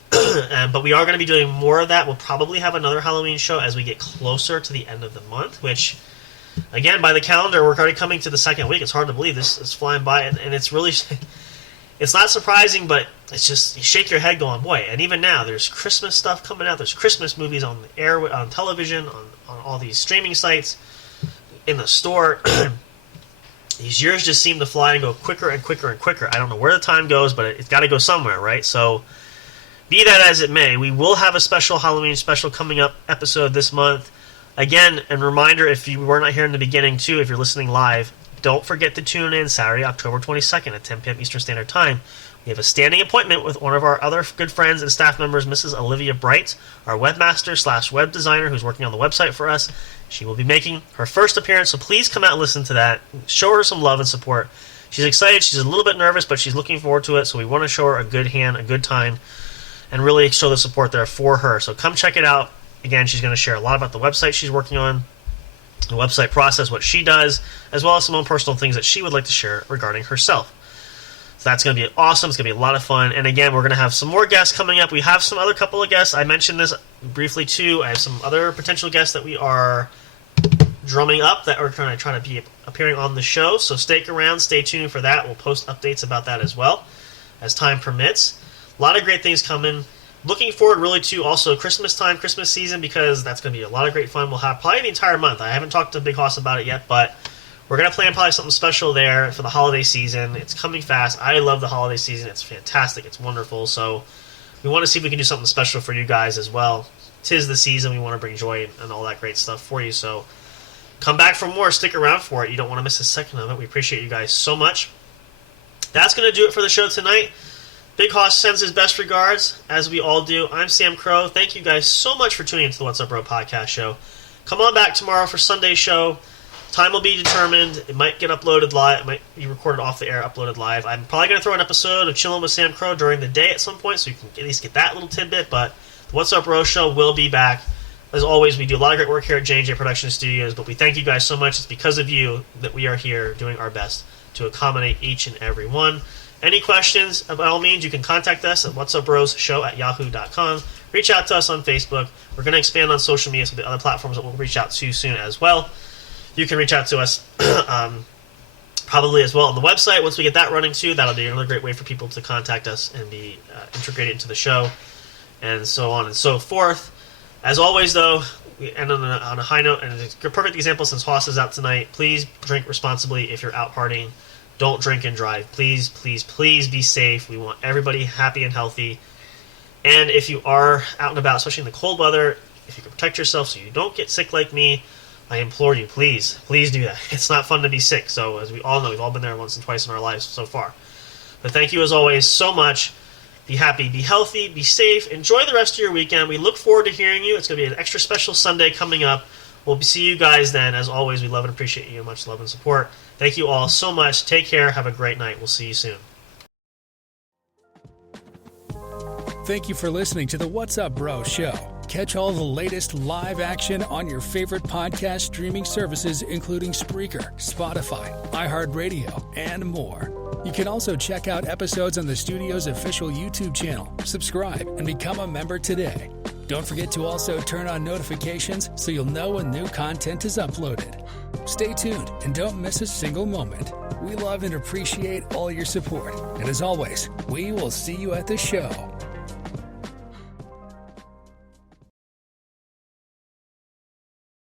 But we are going to be doing more of that. We'll probably have another Halloween show as we get closer to the end of the month, which, again, by the calendar, we're already coming to the second week. It's hard to believe this is flying by, and it's really... It's not surprising, but it's just, you shake your head going, boy, and even now, there's Christmas stuff coming out. There's Christmas movies on the air, on television, on all these streaming sites, in the store. These years just seem to fly and go quicker and quicker and quicker. I don't know where the time goes, but it's got to go somewhere, right? So, be that as it may, we will have a special Halloween special coming up episode this month. Again, and reminder, if you were not here in the beginning, too, if you're listening live, don't forget to tune in Saturday, October 22nd at 10 p.m. Eastern Standard Time. We have a standing appointment with one of our other good friends and staff members, Mrs. Olivia Bright, our webmaster/web designer who's working on the website for us. She will be making her first appearance, so please come out and listen to that. Show her some love and support. She's excited. She's a little bit nervous, but she's looking forward to it, so we want to show her a good hand, a good time, and really show the support there for her. So come check it out. Again, she's going to share a lot about the website she's working on, the website process, what she does, as well as some own personal things that she would like to share regarding herself. So that's going to be awesome. It's going to be a lot of fun. And again, we're going to have some more guests coming up. We have some other couple of guests. I mentioned this briefly too. I have some other potential guests that we are drumming up that are going to try to be appearing on the show. So stick around, stay tuned for that. We'll post updates about that as well as time permits. A lot of great things coming. Looking forward really to also Christmas time, Christmas season, because that's going to be a lot of great fun. We'll have probably the entire month. I haven't talked to Big Hoss about it yet, but we're going to plan probably something special there for the holiday season. It's coming fast. I love the holiday season. It's fantastic. It's wonderful. So we want to see if we can do something special for you guys as well. 'Tis the season. We want to bring joy and all that great stuff for you. So come back for more. Stick around for it. You don't want to miss a second of it. We appreciate you guys so much. That's going to do it for the show tonight. Big Hoss sends his best regards, as we all do. I'm Sam Crow. Thank you guys so much for tuning into the What's Up Bro podcast show. Come on back tomorrow for Sunday's show. Time will be determined. It might get uploaded live. It might be recorded off the air, uploaded live. I'm probably going to throw an episode of Chillin' with Sam Crow during the day at some point, so you can at least get that little tidbit. But the What's Up Bro show will be back. As always, we do a lot of great work here at J&J Production Studios, but we thank you guys so much. It's because of you that we are here doing our best to accommodate each and every one. Any questions, by all means, you can contact us at whatsupbrosshow@yahoo.com. reach out to us on Facebook. We're going to expand on social media, so the other platforms that we'll reach out to soon as well. You can reach out to us probably as well on the website. Once we get that running too, that'll be another great way for people to contact us and be integrated into the show, and so on and so forth. As always, though, we end on a high note, and it's a perfect example since Hoss is out tonight. Please drink responsibly if you're out partying. Don't drink and drive. Please, please, please be safe. We want everybody happy and healthy. And if you are out and about, especially in the cold weather, if you can protect yourself so you don't get sick like me, I implore you, please do that. It's not fun to be sick. So as we all know, we've all been there once and twice in our lives so far. But thank you as always so much. Be happy, be healthy, be safe. Enjoy the rest of your weekend. We look forward to hearing you. It's going to be an extra special Sunday coming up. We'll see you guys then. As always, we love and appreciate you. Much love and support. Thank you all so much. Take care. Have a great night. We'll see you soon. Thank you for listening to the What's Up Bro show. Catch all the latest live action on your favorite podcast streaming services, including Spreaker, Spotify, iHeartRadio, and more. You can also check out episodes on the studio's official YouTube channel. Subscribe and become a member today. Don't forget to also turn on notifications so you'll know when new content is uploaded. Stay tuned and don't miss a single moment. We love and appreciate all your support. And as always, we will see you at the show.